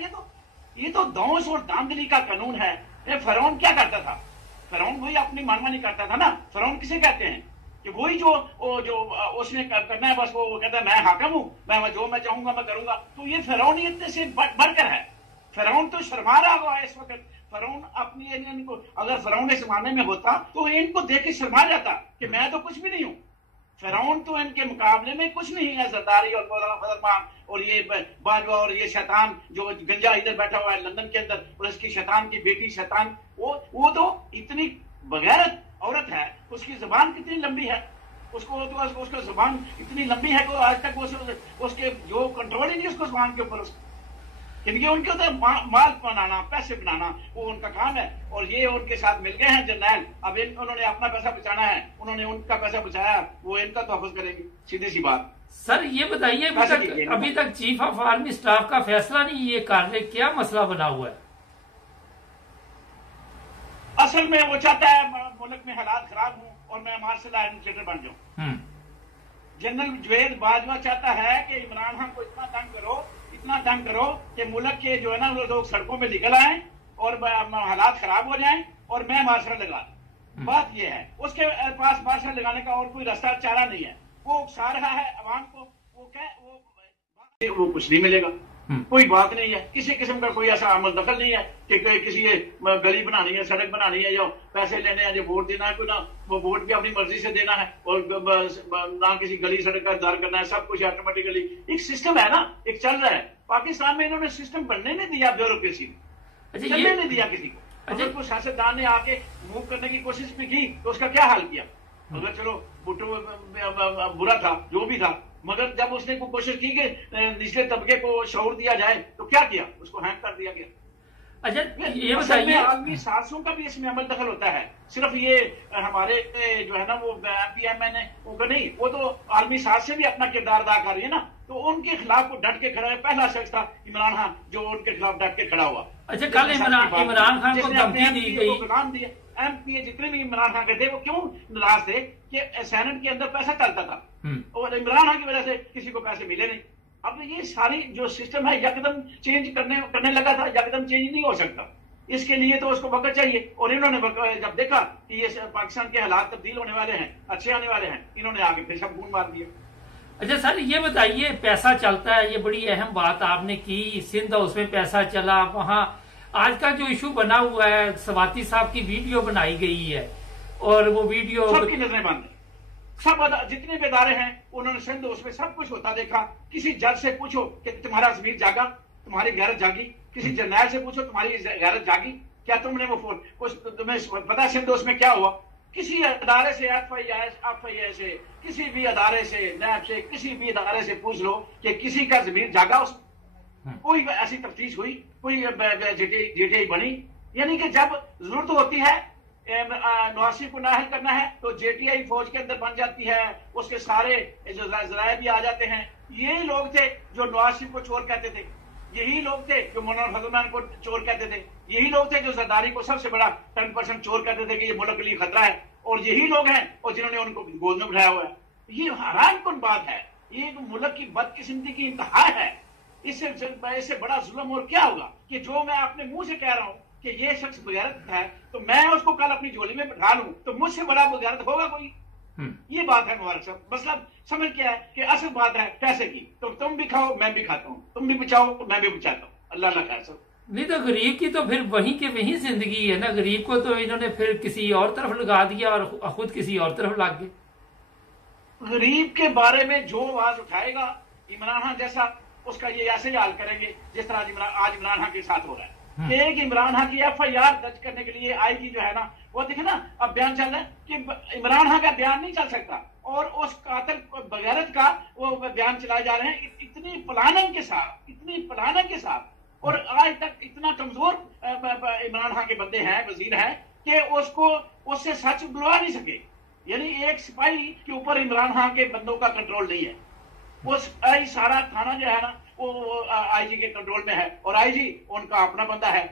ये तो दौस और दांधली का कानून है। फिरौन क्या करता था? फिरौन वही अपनी मनमानी करता था ना। फिरौन किसे कहते हैं? कि वही जो उसने करना है, बस वो कहता है मैं हाकिम हूं, मैं जो मैं चाहूंगा मैं करूंगा। तो ये फिरौनियत से बढ़कर है। फिरौन तो शर्मा रहा हुआ है इस वक्त। फिरौन अपनी इनको, अगर फिरौन इस जमाने में होता तो इनको देख के शर्मा जाता कि मैं तो कुछ भी नहीं हूं। फिरौन तो इनके मुकाबले में कुछ नहीं है। जरदारी और फजल रहमान और ये बाजवा और ये शैतान जो गंजा इधर बैठा हुआ है लंदन के अंदर, और इसकी शैतान की बेटी शैतान, वो तो इतनी बगैरत औरत है। उसकी जुबान कितनी लंबी है, उसका जुबान इतनी लंबी है कि आज तक उसके जो कंट्रोल ही नहीं उसको जुबान के ऊपर। क्योंकि उनके उधर माल बनाना, पैसे बनाना वो उनका काम है। और ये उनके साथ मिल गए हैं जर्नैल। अब उन्होंने अपना पैसा बचाना है, उन्होंने उनका पैसा बचाया, वो इनका तहफ़्फ़ुज़ करेंगे। सीधी सी बात। सर ये बताइए, अभी तक चीफ ऑफ आर्मी स्टाफ का फैसला नहीं ये कर रहे, क्या मसला बना हुआ है? असल में वो चाहता है मुल्क में हालात खराब हों और मैं मार्शल एडमिनिस्ट्रेटर बन जाऊं। जनरल जवेद बाजवा चाहता है कि इमरान खान को इतना तंग करो कि मुल्क के जो है ना वो लोग सड़कों पे निकल आए और हालात खराब हो जाएं और मैं मार्शल लगा दूं। बात ये है, उसके पास मार्शल लगाने का और कोई रास्ता चारा नहीं है। वो उकसा रहा है अवाम को, वो कुछ नहीं मिलेगा। कोई बात नहीं है, किसी किस्म का कोई ऐसा अमल दखल नहीं है कि किसी गली बनानी है, सड़क बनानी है, या पैसे लेने हैं, जो वोट देना है, कोई ना वो वोट भी अपनी मर्जी से देना है, और ना किसी गली सड़क का इंतजार करना है, सब कुछ ऑटोमेटिकली एक सिस्टम है ना, एक चल रहा है। पाकिस्तान में इन्होंने सिस्टम बनने नहीं दिया, ब्यूरोक्रेसी चलने नहीं दिया किसी को। अगर कोई सियासतदान ने आके मूव करने की कोशिश भी की तो उसका क्या हाल किया? अगर चलो भुट्टो बुरा था, जो भी था, मगर जब उसने कोई कोशिश की कि निचले तबके को शऊर दिया जाए तो क्या किया? उसको हैंग कर दिया गया। अच्छा ये बताइए, आलमी साजिशों का भी इसमें अमल दखल होता है, सिर्फ ये हमारे जो है ना वो MPMN उनका नहीं, वो तो आलमी साज से भी अपना किरदार अदा कर रही है ना। तो उनके खिलाफ को डट के खड़ा है, पहला शख्स था इमरान खान जो उनके खिलाफ डट के खड़ा हुआ। अच्छा कल इमरान खान को धमकी दी गई, नाम दिए MP जितने भी इमरान खान के थे वो क्यों नाराज थे कि सेनेट के अंदर पैसा चलता था और इमरान खान की वजह से किसी को पैसे मिले नहीं। अब ये सारी जो सिस्टम है यकदम चेंज करने लगा था, यकदम चेंज नहीं हो सकता, इसके लिए तो उसको वक्त चाहिए। और इन्होंने जब देखा कि ये पाकिस्तान के हालात तब्दील होने वाले हैं, अच्छे आने वाले हैं, इन्होंने आगे फिर सब खून मार दिया। अच्छा सर ये बताइए, पैसा चलता है, ये बड़ी अहम बात आपने की, सिंध हाउस में पैसा चला, वहां आज का जो इशू बना हुआ है, सवाती साहब की वीडियो बनाई गई है और वो वीडियो सबकी नजरें बंद है, सब जितने भी इदारे हैं उन्होंने सिंध उसमें सब कुछ होता देखा। किसी जज से पूछो कि तुम्हारा ज़मीर जागा, तुम्हारी गैरत जागी, किसी जर्नैल से पूछो तुम्हारी गैरत जागी, क्या तुमने वो फोन कुछ तुम्हें पता सिंध उसमें क्या हुआ? किसी अदारे से FIA से, किसी भी अदारे से, नैब से, किसी भी अदारे से पूछ लो कि किसी का ज़मीर जागा, उस कोई ऐसी तफ्तीश हुई, कोई GTI बनी? यानी कि जब जरूरत होती है नवासी को नाहल करना है तो JTI फौज के अंदर बन जाती है, उसके सारे जो जराए भी आ जाते हैं। यही लोग थे जो नवासी को चोर कहते थे, यही लोग थे जो मौलाना फजलमान को चोर कहते थे, यही लोग थे जो जरदारी को सबसे बड़ा 10% चोर कहते थे कि ये मुल्क के लिए खतरा है, और यही लोग हैं और जिन्होंने उनको गोद में बिठाया हुआ है। ये हैरान कौन बात है, ये मुल्क की बदकिस्मती की इंतहा है। इससे बड़ा जुल्म और क्या होगा कि जो मैं अपने मुंह से कह रहा हूं कि ये शख्स बगैरत है तो मैं उसको कल अपनी झोली में बिठा लूं तो मुझसे बड़ा बगैरत होगा कोई? ये बात है मुबारक साहब। मतलब समझ क्या है कि असल बात है पैसे की, तो तुम भी खाओ मैं भी खाता हूं, तुम भी बचाओ मैं भी बचाता हूं, अल्लाह ना खैर सब। नहीं तो गरीब की तो फिर वहीं के वहीं जिंदगी है ना, गरीब को तो इन्होंने फिर किसी और तरफ लगा दिया और खुद किसी और तरफ लग गए। गरीब के बारे में जो आवाज उठाएगा इमरान खान जैसा, उसका ये ऐसे हाल करेंगे जिस तरह आज इमरान खान के साथ हो रहा है। एक इमरान खान की FIR दर्ज करने के लिए IG जो है ना, वो देखे ना अब बयान चल रहा है कि इमरान खान का बयान नहीं चल सकता, और उस कातिल बगैरत का वो बयान चलाए जा रहे हैं इतनी प्लानिंग के साथ। और आज तक इतना कमजोर इमरान खान के बंदे हैं, वजीर हैं, कि उससे सच बुलवा नहीं सके। यानी एक सिपाही के ऊपर इमरान खान के बंदों का कंट्रोल नहीं है, वो सारा थाना जो है ना वो IG के कंट्रोल में है, और IG उनका अपना बंदा है।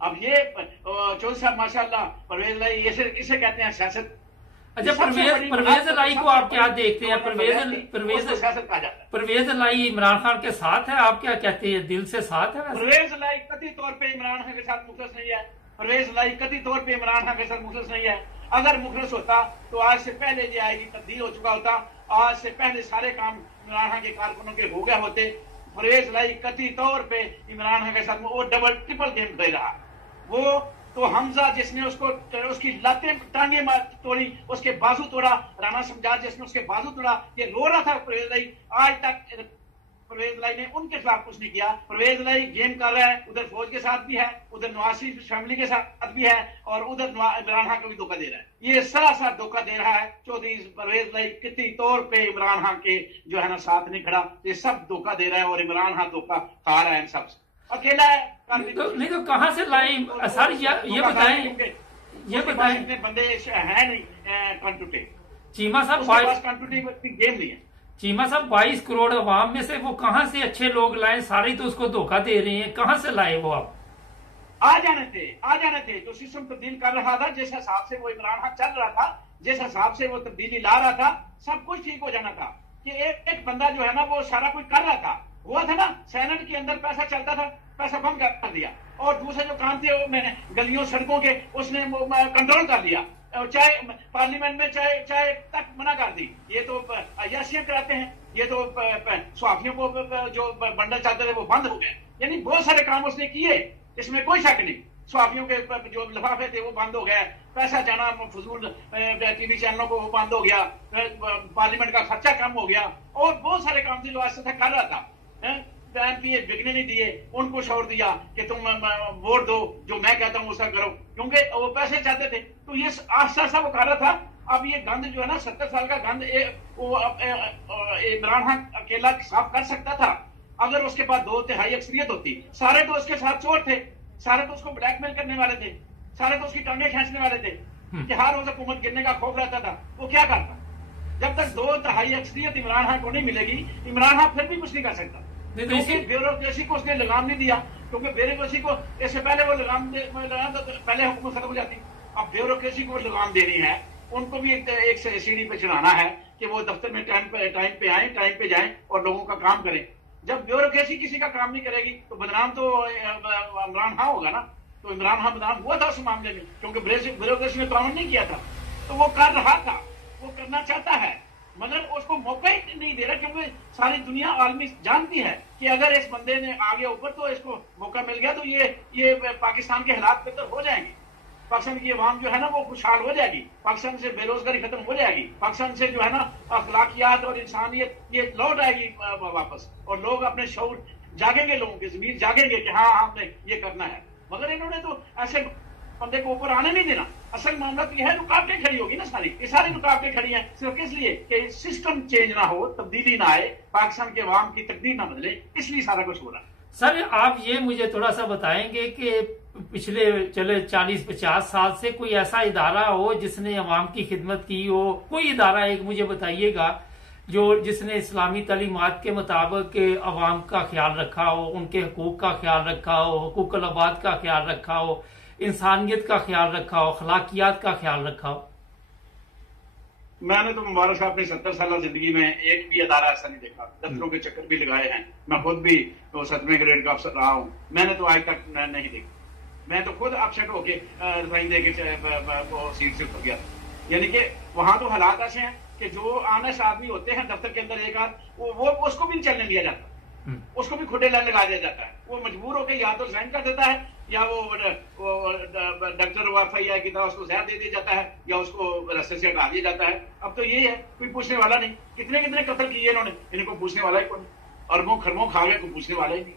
अब ये चौधरी साहब माशाल्लाह परवेज लाई इसे कहते हैं सियासत। अच्छा परवेज लाई को आप क्या देखते हैं? परवेज लाई इमरान खान के साथ है, आप क्या कहते हैं, दिल से साथ है? परवेज लाई कतई तौर पे इमरान खान के साथ मुखलस नहीं है, परवेज लाई कतई तौर पे इमरान खान के साथ मुखलस नहीं है। अगर मुखलस होता तो आज से पहले जो IG तब्दील हो चुका होता, आज से पहले सारे काम इमरान खान के कारकुनों के हो गए होते। परवेज लाई कतई तौर पे इमरान खान के साथ वो डबल ट्रिपल गेम खेल रहा। वो तो हमजा जिसने उसकी लातें टांगे तोड़ी, उसके बाजू तोड़ा, राना समजाद जिसने उसके बाजू तोड़ा, ये रो रहा था परवेज लाई। आज तक परवेज लाई ने उनके खिलाफ कुछ नहीं किया। परवेज लाई गेम कर रहा है, उधर फौज के साथ भी है, उधर नवाज शरीफ फैमिली के साथ भी है, और उधर इमरान खान को भी धोखा दे रहा है। ये सरासर धोखा दे रहा है चौधरी परवेज लाई, किसी तौर पे इमरान खान के जो है ना साथ नहीं खड़ा, ये सब धोखा दे रहा है, और इमरान खान धोखा खा रहा है इन सबसे, अकेला है। नहीं तो कहाँ से लाए सर? ये बताएं इतने बंदे है नहीं कंट्रोटे। चीमा साहब गेम नहीं है। चीमा साहब 22 करोड़ अवाम में से वो कहाँ से अच्छे लोग लाए? सारे तो उसको धोखा दे रहे हैं, कहाँ से लाए वो? आप आ जाने थे तो सिस्टम तब्दील कर रहा था, जिस हिसाब से वो इमरान खान चल रहा था, जिस हिसाब से वो तब्दीली ला रहा था, सब कुछ ठीक हो जाना था। कि एक बंदा जो है ना वो सारा कुछ कर रहा था, हुआ था ना, सेनेट के अंदर पैसा चलता था, पैसा बंद कर दिया, और दूसरे जो काम थे वो मैंने गलियों सड़कों के उसने कंट्रोल कर लिया। चाहे पार्लियामेंट में चाहे तक मना कर दी। ये तो अयाशियां कराते हैं, ये तो स्वाफियों को जो बंडल चाहते थे वो बंद हो गए। यानी बहुत सारे काम उसने किए, इसमें कोई शक नहीं। स्वाफियों के जो लिफाफे थे वो बंद हो गए, पैसा जाना फजूल टीवी चैनलों को वो बंद हो गया, पार्लियामेंट का खर्चा कम हो गया, और बहुत सारे काम थे जो आज तक कर रहा था। पैन दिए, बिकने नहीं दिए, उनको छोड़ दिया कि तुम वोट दो, जो मैं कहता हूँ उसका करो, क्योंकि वो पैसे चाहते थे। तो ये आस्ता आस्ता वो कर रहा था। अब ये गंद जो है ना, 70 साल का गंद इमरान खान अकेला साफ कर सकता था अगर उसके पास 2/3 अक्सरियत होती। सारे तो उसके साथ चोर थे, सारे तो उसको ब्लैकमेल करने वाले थे, सारे तो उसकी टांगे खींचने वाले थे कि हर रोज हुकूमत गिरने का खौफ रहता था। वो क्या करता? जब तक 2/3 अक्सरियत इमरान खान को नहीं मिलेगी, इमरान खान फिर भी कुछ नहीं कर सकता, क्योंकि ब्यूरोक्रेसी को उसने लगाम नहीं दिया। क्योंकि ब्यूरोक्रेसी को इससे पहले वो लगाम तो पहले हुकूमत खत्म हो जाती। अब ब्यूरोक्रेसी को लगाम देनी है, उनको भी एक सीढ़ी पे चढ़ाना है कि वो दफ्तर में टाइम पे आए, टाइम पे जाएं और लोगों का काम करें। जब ब्यूरोक्रेसी किसी का काम नहीं करेगी तो बदनाम तो इमरान खान होगा ना। तो इमरान खान बदनाम हुआ था उस मामले में, क्योंकि ब्यूरोक्रेसी ने काम नहीं किया था। तो वो कर रहा था, वो करना चाहता है, मगर उसको मौका ही नहीं दे रहा, क्योंकि सारी दुनिया आलमी जानती है कि अगर इस बंदे ने आ गया ऊपर तो इसको मौका मिल गया तो ये पाकिस्तान के हालात बेहतर हो जाएंगे। पाकिस्तान की अवाम जो है ना वो खुशहाल हो जाएगी, पाकिस्तान से बेरोजगारी खत्म हो जाएगी, पाकिस्तान से जो है ना अखलाकियात और इंसानियत ये लौट आएगी वापस, और लोग अपने शऊर जागेंगे, लोगों की ज़मीर जागेंगे कि हाँ हमने ये करना है। मगर इन्होंने तो ऐसे बंदे को ऊपर आने नहीं देना। असल मामला तो यह है, रुकावटें खड़ी होगी ना सारी, ये सारी रुकावटें खड़ी हैं सिर्फ किस लिए कि सिस्टम चेंज ना हो, तब्दीली ना आए, पाकिस्तान के अवाम की तकदीर ना बदले, इसलिए सारा कुछ हो रहा है। सर आप ये मुझे थोड़ा सा बताएंगे कि पिछले चले 40-50 साल से कोई ऐसा इदारा हो जिसने अवाम की खिदमत की हो, कोई इदारा एक मुझे बताइएगा जिसने इस्लामी तालीमात के मुताबिक अवाम का ख्याल रखा हो, उनके हकूक का ख्याल रखा हो, हकूकुल अबाद का ख्याल रखा हो, इंसानियत का ख्याल रखा हो, अखलाकियात का ख्याल रखा हो। मैंने तो मुबारक साहब अपनी 70 साल जिंदगी में एक भी अदारा ऐसा नहीं देखा। दफ्तरों के चक्कर भी लगाए हैं, मैं खुद भी तो 7वें ग्रेड का अफसर रहा हूँ, मैंने तो आज तक नहीं देखा। मैं तो खुद अपसेट होके रिजाइन दे के सीट से उतर गया। यानी कि वहां तो हालात ऐसे हैं कि जो ऑनेस्ट आदमी होते हैं दफ्तर के अंदर एक आध, वो उसको भी नहीं चलने दिया जाता, उसको भी खुदे लाइन लगा दिया जाता है। वो मजबूर होकर या तो रिजाइन कर देता है, या वो डॉक्टर वाफाई की तरह उसको जहर दे दिया जाता है, या उसको रास्ते से हटा दिया जाता है। अब तो ये है, कोई पूछने वाला नहीं। कितने कितने कत्ल किए इन्होंने, इनको पूछने वाला ही कौन? अरबों खरबों खा गए, कोई पूछने वाला ही नहीं,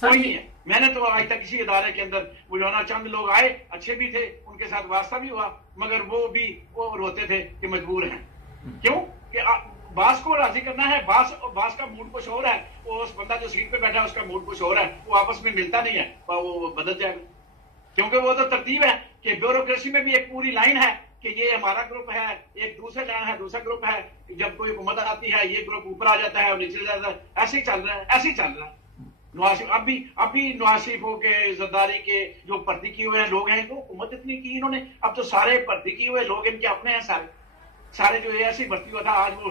कोई नहीं है। मैंने तो आज तक किसी इदारे के अंदर वो जो ना चंद लोग आए, अच्छे भी थे, उनके साथ वास्ता भी हुआ, मगर वो रोते थे कि मजबूर हैं। क्यों? कि बास को राजी करना है, बास का मूड कुछ और है, वो उस बंदा जो सीट पे बैठा है उसका मूड कुछ और है, वो आपस में मिलता नहीं है, वो बदल जाएगा। क्योंकि वो तो तरतीब है कि ब्यूरोक्रेसी में भी एक पूरी लाइन है कि ये हमारा ग्रुप है, एक दूसरा लाइन है, दूसरा ग्रुप है। जब कोई हुकूमत आती है ये ग्रुप ऊपर आ जाता है और नीचे जाता है, ऐसे ही चल रहा है, ऐसे ही चल रहा है। अभी नवाज शरीफ के जरदारी के जो भर्ती किए हुए लोग हैं, तो हुकूमत इतनी की इन्होंने, अब तो सारे भर्ती किए हुए लोग इनके अपने हैं, सारे जो ऐसी भर्ती हुआ था, आज वो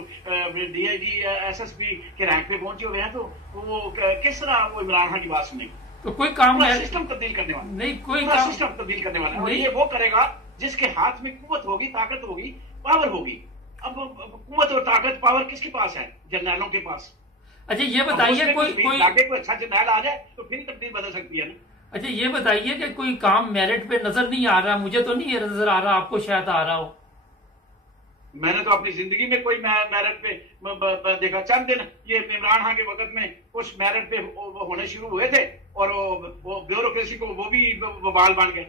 डीआईजी एसएसपी के रैंक पे पहुंचे हुए हैं। तो वो किस तरह वो इमरान खान की बात सुनेंगे? तो कोई काम सिस्टम तब्दील करने वाला नहीं, कोई सिस्टम तब्दील करने वाला नहीं। ये वो करेगा जिसके हाथ में कुव्वत होगी, ताकत होगी, पावर होगी। अब कुव्वत और ताकत पावर किसके पास है? जर्नैलों के पास। अच्छा ये बताइए, कोई अच्छा जर्नैल आ जाए तो फिर तब्दील बदल सकती है ना। अच्छा ये बताइए कि कोई काम मेरिट पे नजर नहीं आ रहा, मुझे तो नहीं नजर आ रहा, आपको शायद आ रहा हो। मैंने तो अपनी जिंदगी में कोई मेरिट पे देखा। चंद दिन ये इमरान खान के वक्त में कुछ मेरिट पे होने शुरू हुए थे, और वो ब्यूरोक्रेसी को वो भी बवाल बन गए।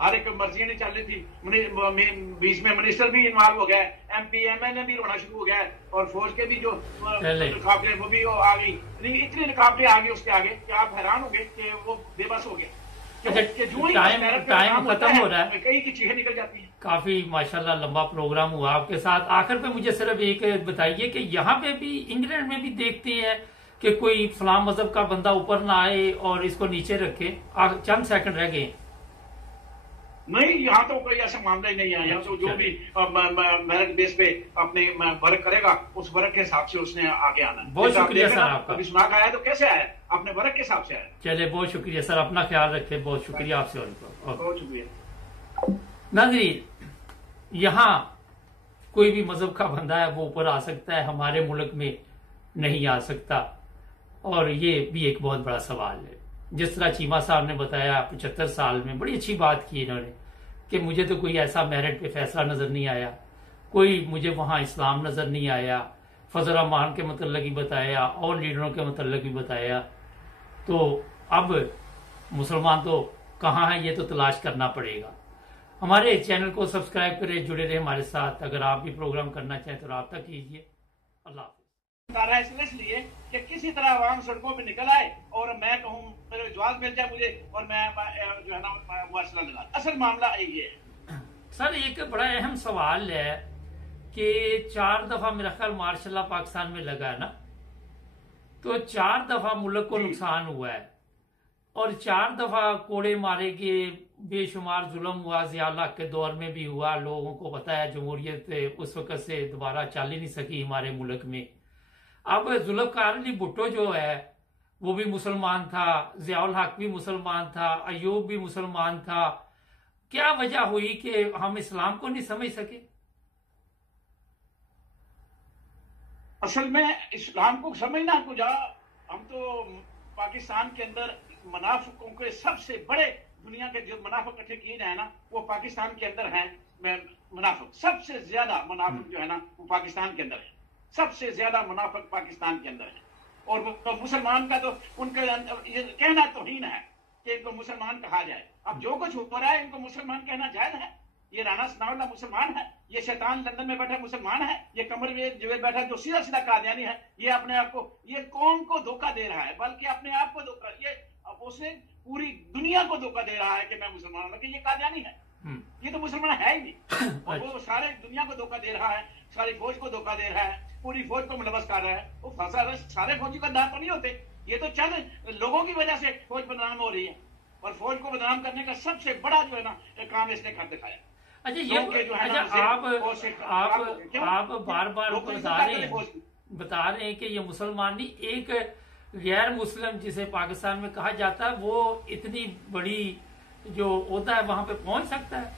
हर एक मर्जियां नहीं चल रही थी, बीच में मिनिस्टर भी इन्वॉल्व हो गया, MP MNA भी रोना शुरू हो गया, और फौज के भी जो रुकावटें वो भी आ गई। इतनी रुकावटें आ गई उसके आगे कि आप हैरान हो गए कि वो बेबस हो गया। टाइम खत्म हो रहा है, कई की चीजें निकल जाती है। काफी माशाल्लाह लंबा प्रोग्राम हुआ आपके साथ। आखिर पे मुझे सिर्फ एक बताइए कि यहाँ पे भी इंग्लैंड में भी देखते हैं कि कोई फलां मजहब का बंदा ऊपर ना आए और इसको नीचे रखे। चंद सेकंड रह गए। नहीं, यहाँ तो कोई ऐसा मामला ही नहीं है। यहाँ तो जो भी मेरिट बेस पे अपने वर्क करेगा, उस वर्क के हिसाब से उसने आगे आना है। बहुत शुक्रिया सर आपका। अभी सुना आया तो कैसे आया? अपने वर्क के हिसाब से आया। चलिए बहुत शुक्रिया सर, अपना ख्याल रखे। बहुत शुक्रिया आपसे। बहुत शुक्रिया। नाज़रीन, यहाँ कोई भी मजहब का बंदा है वो ऊपर आ सकता है, हमारे मुल्क में नहीं आ सकता। और ये भी एक बहुत बड़ा सवाल है। जिस तरह चीमा साहब ने बताया 75 साल में, बड़ी अच्छी बात की इन्होंने कि मुझे तो कोई ऐसा मेरिट पे फैसला नजर नहीं आया, कोई मुझे वहां इस्लाम नजर नहीं आया, फजल रहमान के मतलब ही बताया और लीडरों के मतलब भी बताया। तो अब मुसलमान तो कहाँ है, ये तो तलाश करना पड़ेगा। हमारे चैनल को सब्सक्राइब करें, जुड़े रहे हमारे साथ। अगर आप भी प्रोग्राम करना चाहें तो राब्ता कीजिए। अल्लाह हाफिज। इसलिए कि किसी तरह आवाम सड़कों पे निकल आए और मैं कहूँ मेरे जवाब मिल जाए मुझे और मैं जो है ना मुआसला लगा। असल मामला ये है सर, एक बड़ा अहम सवाल है कि 4 दफा मेरा ख्याल मार्शल पाकिस्तान में लगा है ना, तो 4 दफा मुल्क को नुकसान हुआ है और 4 दफा कोड़े मारे गए, बेशुमार जुल्म हुआ। ज़िया-उल हक के दौर में भी हुआ। लोगों को पता है जमहूरियत उस वक्त से दोबारा चल ही नहीं सकी हमारे मुल्क में। अब जुल्फ़कार अली भुट्टो जो है वो भी मुसलमान था, ज़िया-उल हक भी मुसलमान था, अयूब भी मुसलमान था। क्या वजह हुई कि हम इस्लाम को नहीं समझ सके? असल में इस्लाम को समझना कुछ, हम तो पाकिस्तान के अंदर मुनाफिकों के सबसे बड़े, दुनिया के जो मुनाफिक इकट्ठे किए जाए ना वो पाकिस्तान के अंदर हैं। मुनाफिक सबसे ज्यादा मुनाफिक जो है ना वो पाकिस्तान के अंदर है। सबसे ज्यादा मुनाफिक पाकिस्तान के अंदर है। और तो मुसलमान का तो उनके ये कहना तौहीन है कि इनको मुसलमान कहा जाए। अब जो कुछ हो रहा है इनको मुसलमान कहना जायज है। ये राना सनाउल्लाह मुसलमान है, ये शैतान लंदन में बैठा मुसलमान है, ये कमर में जो बैठा जो सीधा सीधा कादियानी है, ये अपने आप को, ये कौम को धोखा दे रहा है, बल्कि अपने आप को धोखा, ये उसे पूरी दुनिया को धोखा दे रहा है कि मैं मुसलमान हूं, लेकिन ये कादियानी है। ये तो मुसलमान है ही नहीं। और वो सारे दुनिया को धोखा दे रहा है, सारी फौज को धोखा दे रहा है, पूरी फौज को मुलवस कर रहा है। वो सारे फौजी का दांत तो नहीं होते, ये तो चंद लोगों की वजह से फौज बदनाम हो रही है। और फौज को बदनाम करने का सबसे बड़ा जो है ना काम इसने कर दिखाया। अच्छा, ये जो है ना आप बार बार बता रहे हैं कि ये मुसलमान नहीं, एक गैर मुस्लिम जिसे पाकिस्तान में कहा जाता है वो इतनी बड़ी जो होता है वहां पे पहुंच सकता है।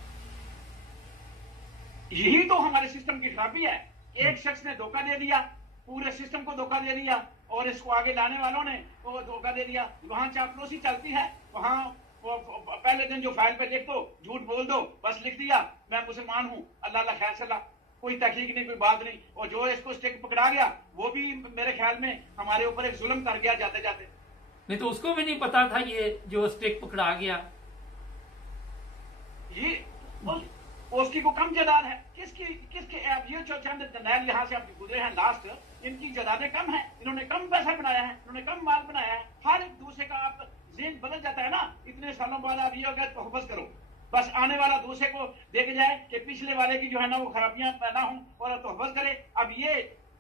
यही तो हमारे सिस्टम की खराबी है। एक शख्स ने धोखा दे दिया, पूरे सिस्टम को धोखा दे दिया, और इसको आगे लाने वालों ने वो धोखा दे दिया। वहां चापलूसी चलती है, वहां पहले दिन जो फाइल पे लिख दो, झूठ बोल दो, बस लिख दिया मैं मुसलमान हूं, अल्लाह खैर सलाह, कोई तहकीक नहीं, कोई बात नहीं। और जो इसको स्टिक पकड़ा गया वो भी मेरे ख्याल में हमारे ऊपर एक जुल्म कर गया जाते जाते। नहीं तो उसको भी नहीं पता था ये जो स्टिक पकड़ा गया, ये उसकी को कम जायदाद है। किसके अब ये जो चंद जर्नैल यहाँ से आप गुजरे हैं लास्ट, इनकी जायदादें कम है, इन्होंने कम पैसा बनाया है, इन्होंने कम माल बनाया है। हर एक दूसरे का आप ज़हन बदल जाता है ना, इतने सालों बाद आप ये हो गया तो हफज करो, बस आने वाला दूसरे को देख जाए कि पिछले वाले की जो है ना वो खराबियां पैदा हों और तो हफज करे। अब ये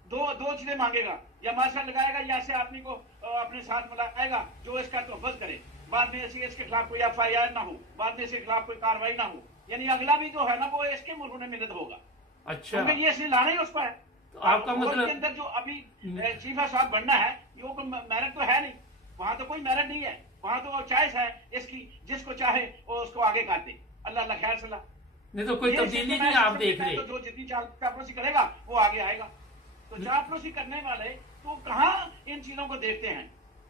दो चीजें मांगेगा, या माशा लगाएगा या ऐसे आदमी को अपने साथ मिलाएगा जो इसका तो हफज करे, बाद में इसके खिलाफ कोई FIR ना हो, बाद में इसके खिलाफ कोई कार्रवाई ना हो, यानी अगला भी जो है ना वो इसके मुल्क में मिलत होगा। अच्छा, तो ये इसलिए लाना ही उसको है। तो आपका मतलब के अंदर जो अभी चीफ साहब बनना है, ये कोई मेरिट तो है नहीं, वहां तो कोई मेरिट नहीं है, वहां तो चॉइस है इसकी, जिसको चाहे वो उसको आगे काट दे, अल्लाह खैर सलाह। नहीं तो कोई तब्दीली नहीं आप देख रहे। तो जो जितनी चापलूसी करेगा वो आगे आएगा। तो चापलूसी करने वाले तो कहाँ इन चीजों को देखते हैं।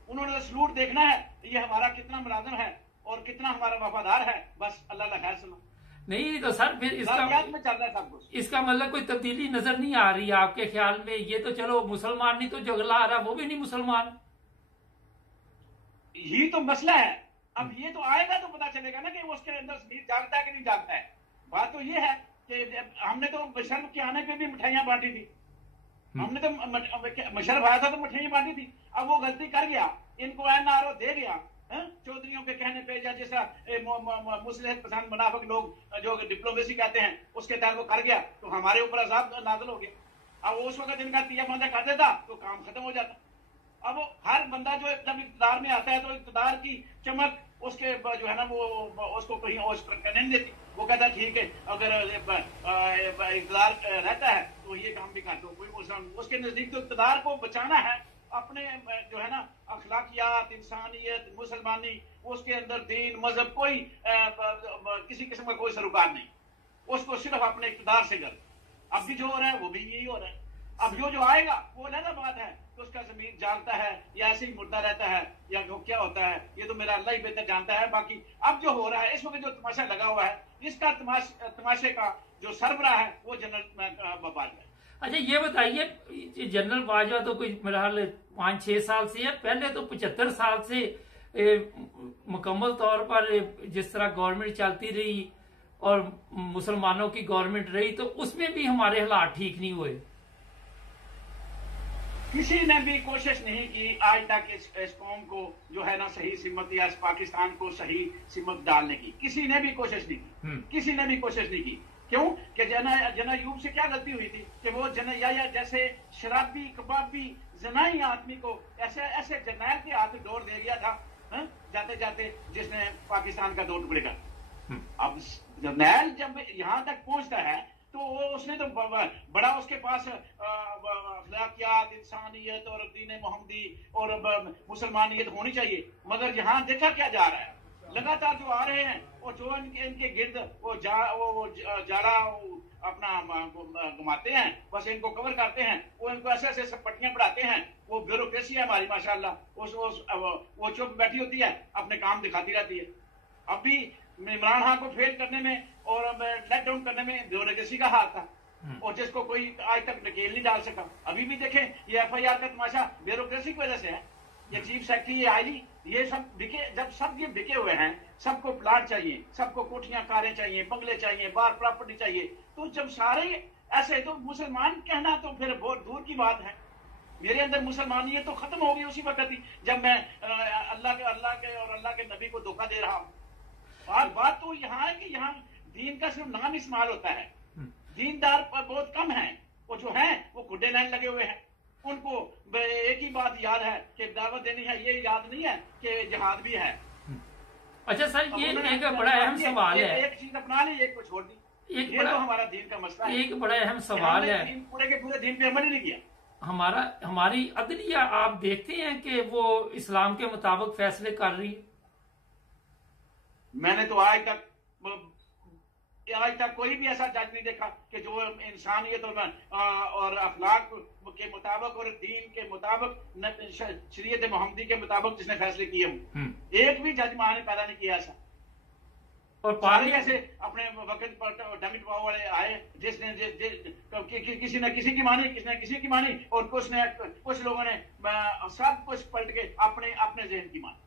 उन्होंने सलूट देखना है ये हमारा कितना मुलाजिम है और कितना हमारा वफादार है, बस अल्लाह खैर सलाह। नहीं तो सर फिर इसका में चल रहा है सब कुछ। इसका मतलब कोई तब्दीली नजर नहीं आ रही आपके ख्याल में? ये तो चलो मुसलमान नहीं तो जो अगला आ रहा वो भी नहीं मुसलमान, यही तो मसला है। अब ये तो आएगा तो पता चलेगा ना कि वो उसके अंदर समीर जागता है कि नहीं जागता है। बात तो ये है कि हमने तो बशरफ के आने पे भी मिठाइयां बांटी थी, हमने तो मुशर्रफ आया था तो मिठाइयां बांटी थी। अब वो गलती कर गया, इनको NRO दे गया चौधरियों के कहने पे, या जैसा मुस्लिम पसंद मुनाफिक लोग जो डिप्लोमेसी कहते हैं उसके तहत वो कर गया, तो हमारे ऊपर अजाब नाज़िल हो गया। अब उस वक्त इनका तिया बंदा कर देता तो काम खत्म हो जाता। अब हर बंदा जो जब इक़्तिदार में आता है तो इक़्तिदार की चमक उसके जो है ना वो उसको कहीं और करने नहीं देती। वो कहता है ठीक है, अगर इक़्तिदार रहता है तो ये काम भी कर दो, कोई उसके नजदीक तो इक़्तिदार को बचाना है, अपने जो है ना अखलाकियात, इंसानियत, मुसलमानी, उसके अंदर दीन मजहब कोई किसी किस्म का कोई सरोकार नहीं। उसको सिर्फ अपने इक़्तिदार से कर। अब भी जो हो रहा है वो भी यही हो रहा है। अब जो आएगा वो अलग बात है तो उसका जमीन जानता है या ऐसे ही मुर्दा रहता है या वो क्या होता है, ये तो मेरा अल्लाह ही बेहतर जानता है। बाकी अब जो हो रहा है इस वक्त जो तमाशा लगा हुआ है, इसका तमाशे का जो सरबराह है वो जनरल बाजवा है। अच्छा ये बताइए, जनरल बाजवा तो कुछ मेरा हाल 5-6 साल से है, पहले तो 75 साल से मुकम्मल तौर पर जिस तरह गवर्नमेंट चलती रही और मुसलमानों की गवर्नमेंट रही, तो उसमें भी हमारे हालात ठीक नहीं हुए। किसी ने भी कोशिश नहीं की आज तक इस कौम को जो है ना सही सिमत या इस पाकिस्तान को सही सिमत डालने की, किसी ने भी कोशिश नहीं की। किसी ने भी कोशिश नहीं की। क्यों कि जनायूब से क्या गलती हुई थी कि वो या जैसे शराबी कबाबी जनाई आदमी को ऐसे ऐसे जर्नैल के हाथ डोर दे गया था जाते जाते, जिसने पाकिस्तान का 2 टुकड़े कर। अब जर्नैल जब यहां तक पहुंचता है तो उसने तो बड़ा उसके पास अखलाकियात, इंसानियत और दीन मोहम्मदी और मुसलमानियत होनी चाहिए। मगर यहाँ देखा क्या जा रहा है, लगातार जो आ रहे हैं और जो इनके गिर्द वो जाड़ा अपना घुमाते हैं, बस इनको कवर करते हैं, वो इनको ऐसे ऐसे पट्टियां पढ़ाते हैं। वो ब्यूरोक्रेसी है हमारी माशाल्लाह, वो चुप बैठी होती है, अपने काम दिखाती रहती है। अब भी इमरान खान को फेल करने में और लेट डाउन करने में ब्यूरोक्रेसी का हाथ था और जिसको कोई आज तक नकेल नहीं डाल सका। अभी भी देखें ये FIR का तमाशा ब्यूरोक्रेसी की वजह से है। ये चीफ सेक्रेटरी, ये आईजी, ये सब बिके, जब सब ये बिके हुए हैं, सबको प्लाट चाहिए, सबको कोठियां कारें चाहिए, बंगले चाहिए, बार प्रॉपर्टी चाहिए, तो जब सारे ऐसे, तो मुसलमान कहना तो फिर बहुत दूर की बात है। मेरे अंदर मुसलमानियत तो खत्म हो गई उसी वक्त ही जब मैं अल्लाह के नबी को धोखा दे रहा हूं। और बात तो यहाँ है कि यहाँ दीन का सिर्फ नाम इस्तेमाल होता है, दीनदार बहुत कम है। वो जो है वो गुड्डे लाइन लगे हुए हैं। उनको एक ही बात याद है कि दावत देनी है, ये याद नहीं है कि जिहाद भी है। अच्छा सर, ये एक बड़ा अहम सवाल है, एक चीज अपना ली, एक को छोड़ दी। ये तो हमारा दीन का मसला है। एक बड़ा अहम सवाल है, पूरे के पूरे दीन पे अमल नहीं किया। हमारी अदलिया आप देखते हैं कि वो इस्लाम के मुताबिक फैसले कर रही है। मैंने तो आज तक कोई भी ऐसा जज नहीं देखा कि जो इंसानियत और अखलाक के मुताबिक और दीन के मुताबिक शरीयत मोहम्मदी के मुताबिक जिसने फैसले किए हों। एक भी जज मां ने पैदा नहीं किया ऐसा। और सारे ऐसे अपने वक्त पर डंग टपाव वाले आए, जिसने किसी ने किसी की मानी, किसी ने किसी की मानी, और कुछ लोगों ने सब कुछ पलट के अपने ज़हन की मानी।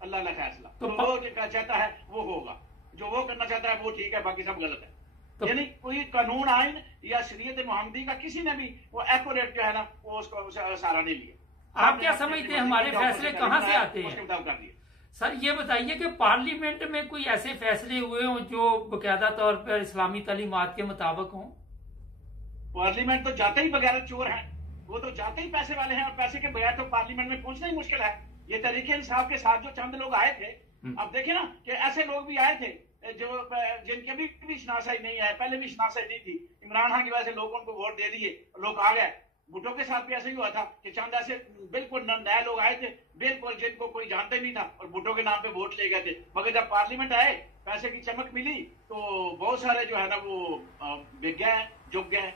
अल्लाह का फैसला तो वो चाहता है वो होगा, जो वो करना चाहता है वो ठीक है, बाकी सब गलत है। यानी कोई कानून आइन या शरीयत मोहम्मदी का किसी ने भी वो एक्यूरेट जो है ना वो उसको सहारा नहीं लिया। आप क्या समझते हैं हमारे फैसले कहाँ से आते हैं? कर दिए। सर ये बताइए कि पार्लियामेंट में कोई ऐसे फैसले हुए हों जो बाकायदा तौर पर इस्लामी तालीमात के मुताबिक हों? पार्लियामेंट तो जाते ही बगैर चोर हैं, वो तो जाते ही पैसे वाले हैं, और पैसे के बगैर तो पार्लियामेंट में पहुंचना ही मुश्किल है। ये तरीके इंसाफ के साथ जो चंद लोग आए थे, अब देखे ना कि ऐसे लोग भी आए थे जो जिनके भी शनासाई नहीं है, पहले भी शनासाई नहीं थी, इमरान खान की वजह से लोगों को वोट दे दिए, लोग आ गए। भुट्टो के साथ भी ऐसे ही हुआ था कि चंद ऐसे बिल्कुल नए लोग आए थे, बिल्कुल जिनको कोई जानते नहीं था, और भुट्टो के नाम पे वोट ले गए थे। मगर जब पार्लियामेंट आए, पैसे की चमक मिली, तो बहुत सारे जो है ना वो बिक गए, झुक गए।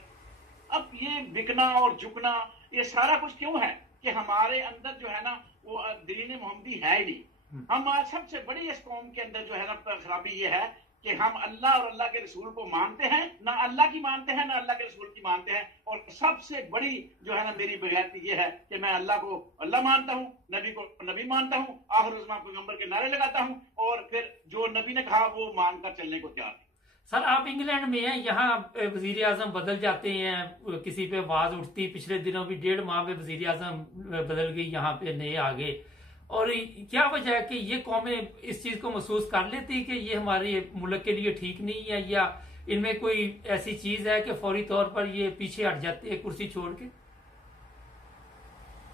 अब ये बिकना और झुकना, ये सारा कुछ क्यों है कि हमारे अंदर जो है ना वो दीन मोहम्मदी है ही नहीं। हम आज सबसे बड़ी इस कौम के अंदर जो है ना खराबी ये है कि हम अल्लाह और अल्लाह के रसूल को मानते हैं, ना अल्लाह की मानते हैं, ना अल्लाह के रसूल की मानते हैं। और सबसे बड़ी जो है ना मेरी बेगैरती ये है कि मैं अल्लाह को अल्लाह मानता हूँ, नबी को नबी मानता हूँ, आखिर उज़्मा पैगंबर के नारे लगाता हूँ, और फिर जो नबी ने कहा वो मानकर चलने को तैयार है। सर आप इंग्लैंड में हैं, यहाँ वजीर आजम बदल जाते हैं, किसी पे आवाज उठती, पिछले दिनों भी 1.5 माह में वजीर आजम बदल गई, यहाँ पे नए आ गए। और क्या वजह है कि ये कौमें इस चीज को महसूस कर लेती कि ये हमारे मुल्क के लिए ठीक नहीं है, या इनमें कोई ऐसी चीज है कि फौरी तौर पर ये पीछे हट जाते हैं कुर्सी छोड़ के?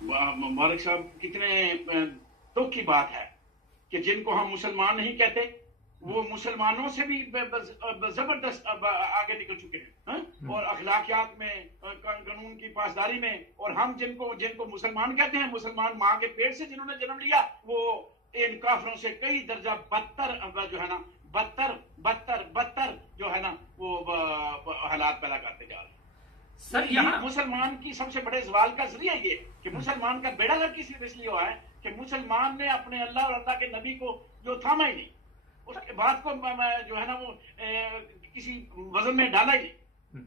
मुबारक साहब, कितने दुख की बात है कि जिनको हम मुसलमान नहीं कहते वो मुसलमानों से भी जबरदस्त आगे निकल चुके हैं, और अखलाकियात में, कानून की पासदारी में। और हम जिनको मुसलमान कहते हैं, मुसलमान माँ के पेट से जिन्होंने जन्म लिया, वो इन काफिरों से कई दर्जा बदतर जो है ना बदतर बदतर बदतर जो है ना वो हालात पैदा करते जा रहे हैं। सर यहाँ मुसलमान की सबसे बड़े सवाल का जरिया ये कि मुसलमान का बेड़ा गर्क इसलिए हुआ है कि मुसलमान ने अपने अल्लाह और अल्लाह के नबी को जो थामा ही नहीं, उसके बाद को जो है ना वो किसी वजन में डाला ही नहीं।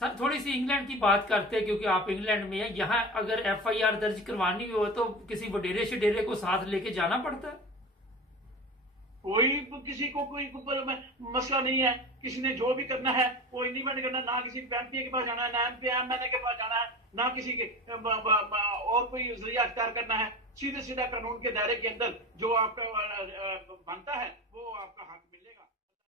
सर थोड़ी सी इंग्लैंड की बात करते हैं, क्योंकि आप इंग्लैंड में हैं। यहाँ अगर FIR दर्ज करवानी हो तो किसी वडेरे शडेरे को साथ लेके जाना पड़ता है? कोई किसी को कोई मसला नहीं है। किसी ने जो भी करना है वो इंडिपेंडेंट करना, ना किसी MPA के पास जाना है, ना MLA के पास जाना है, ना किसी के और कोई जरिया अख्तियार करना है। सीधे सीधा कानून के दायरे के अंदर जो आपका बनता है वो आपका हक मिलेगा।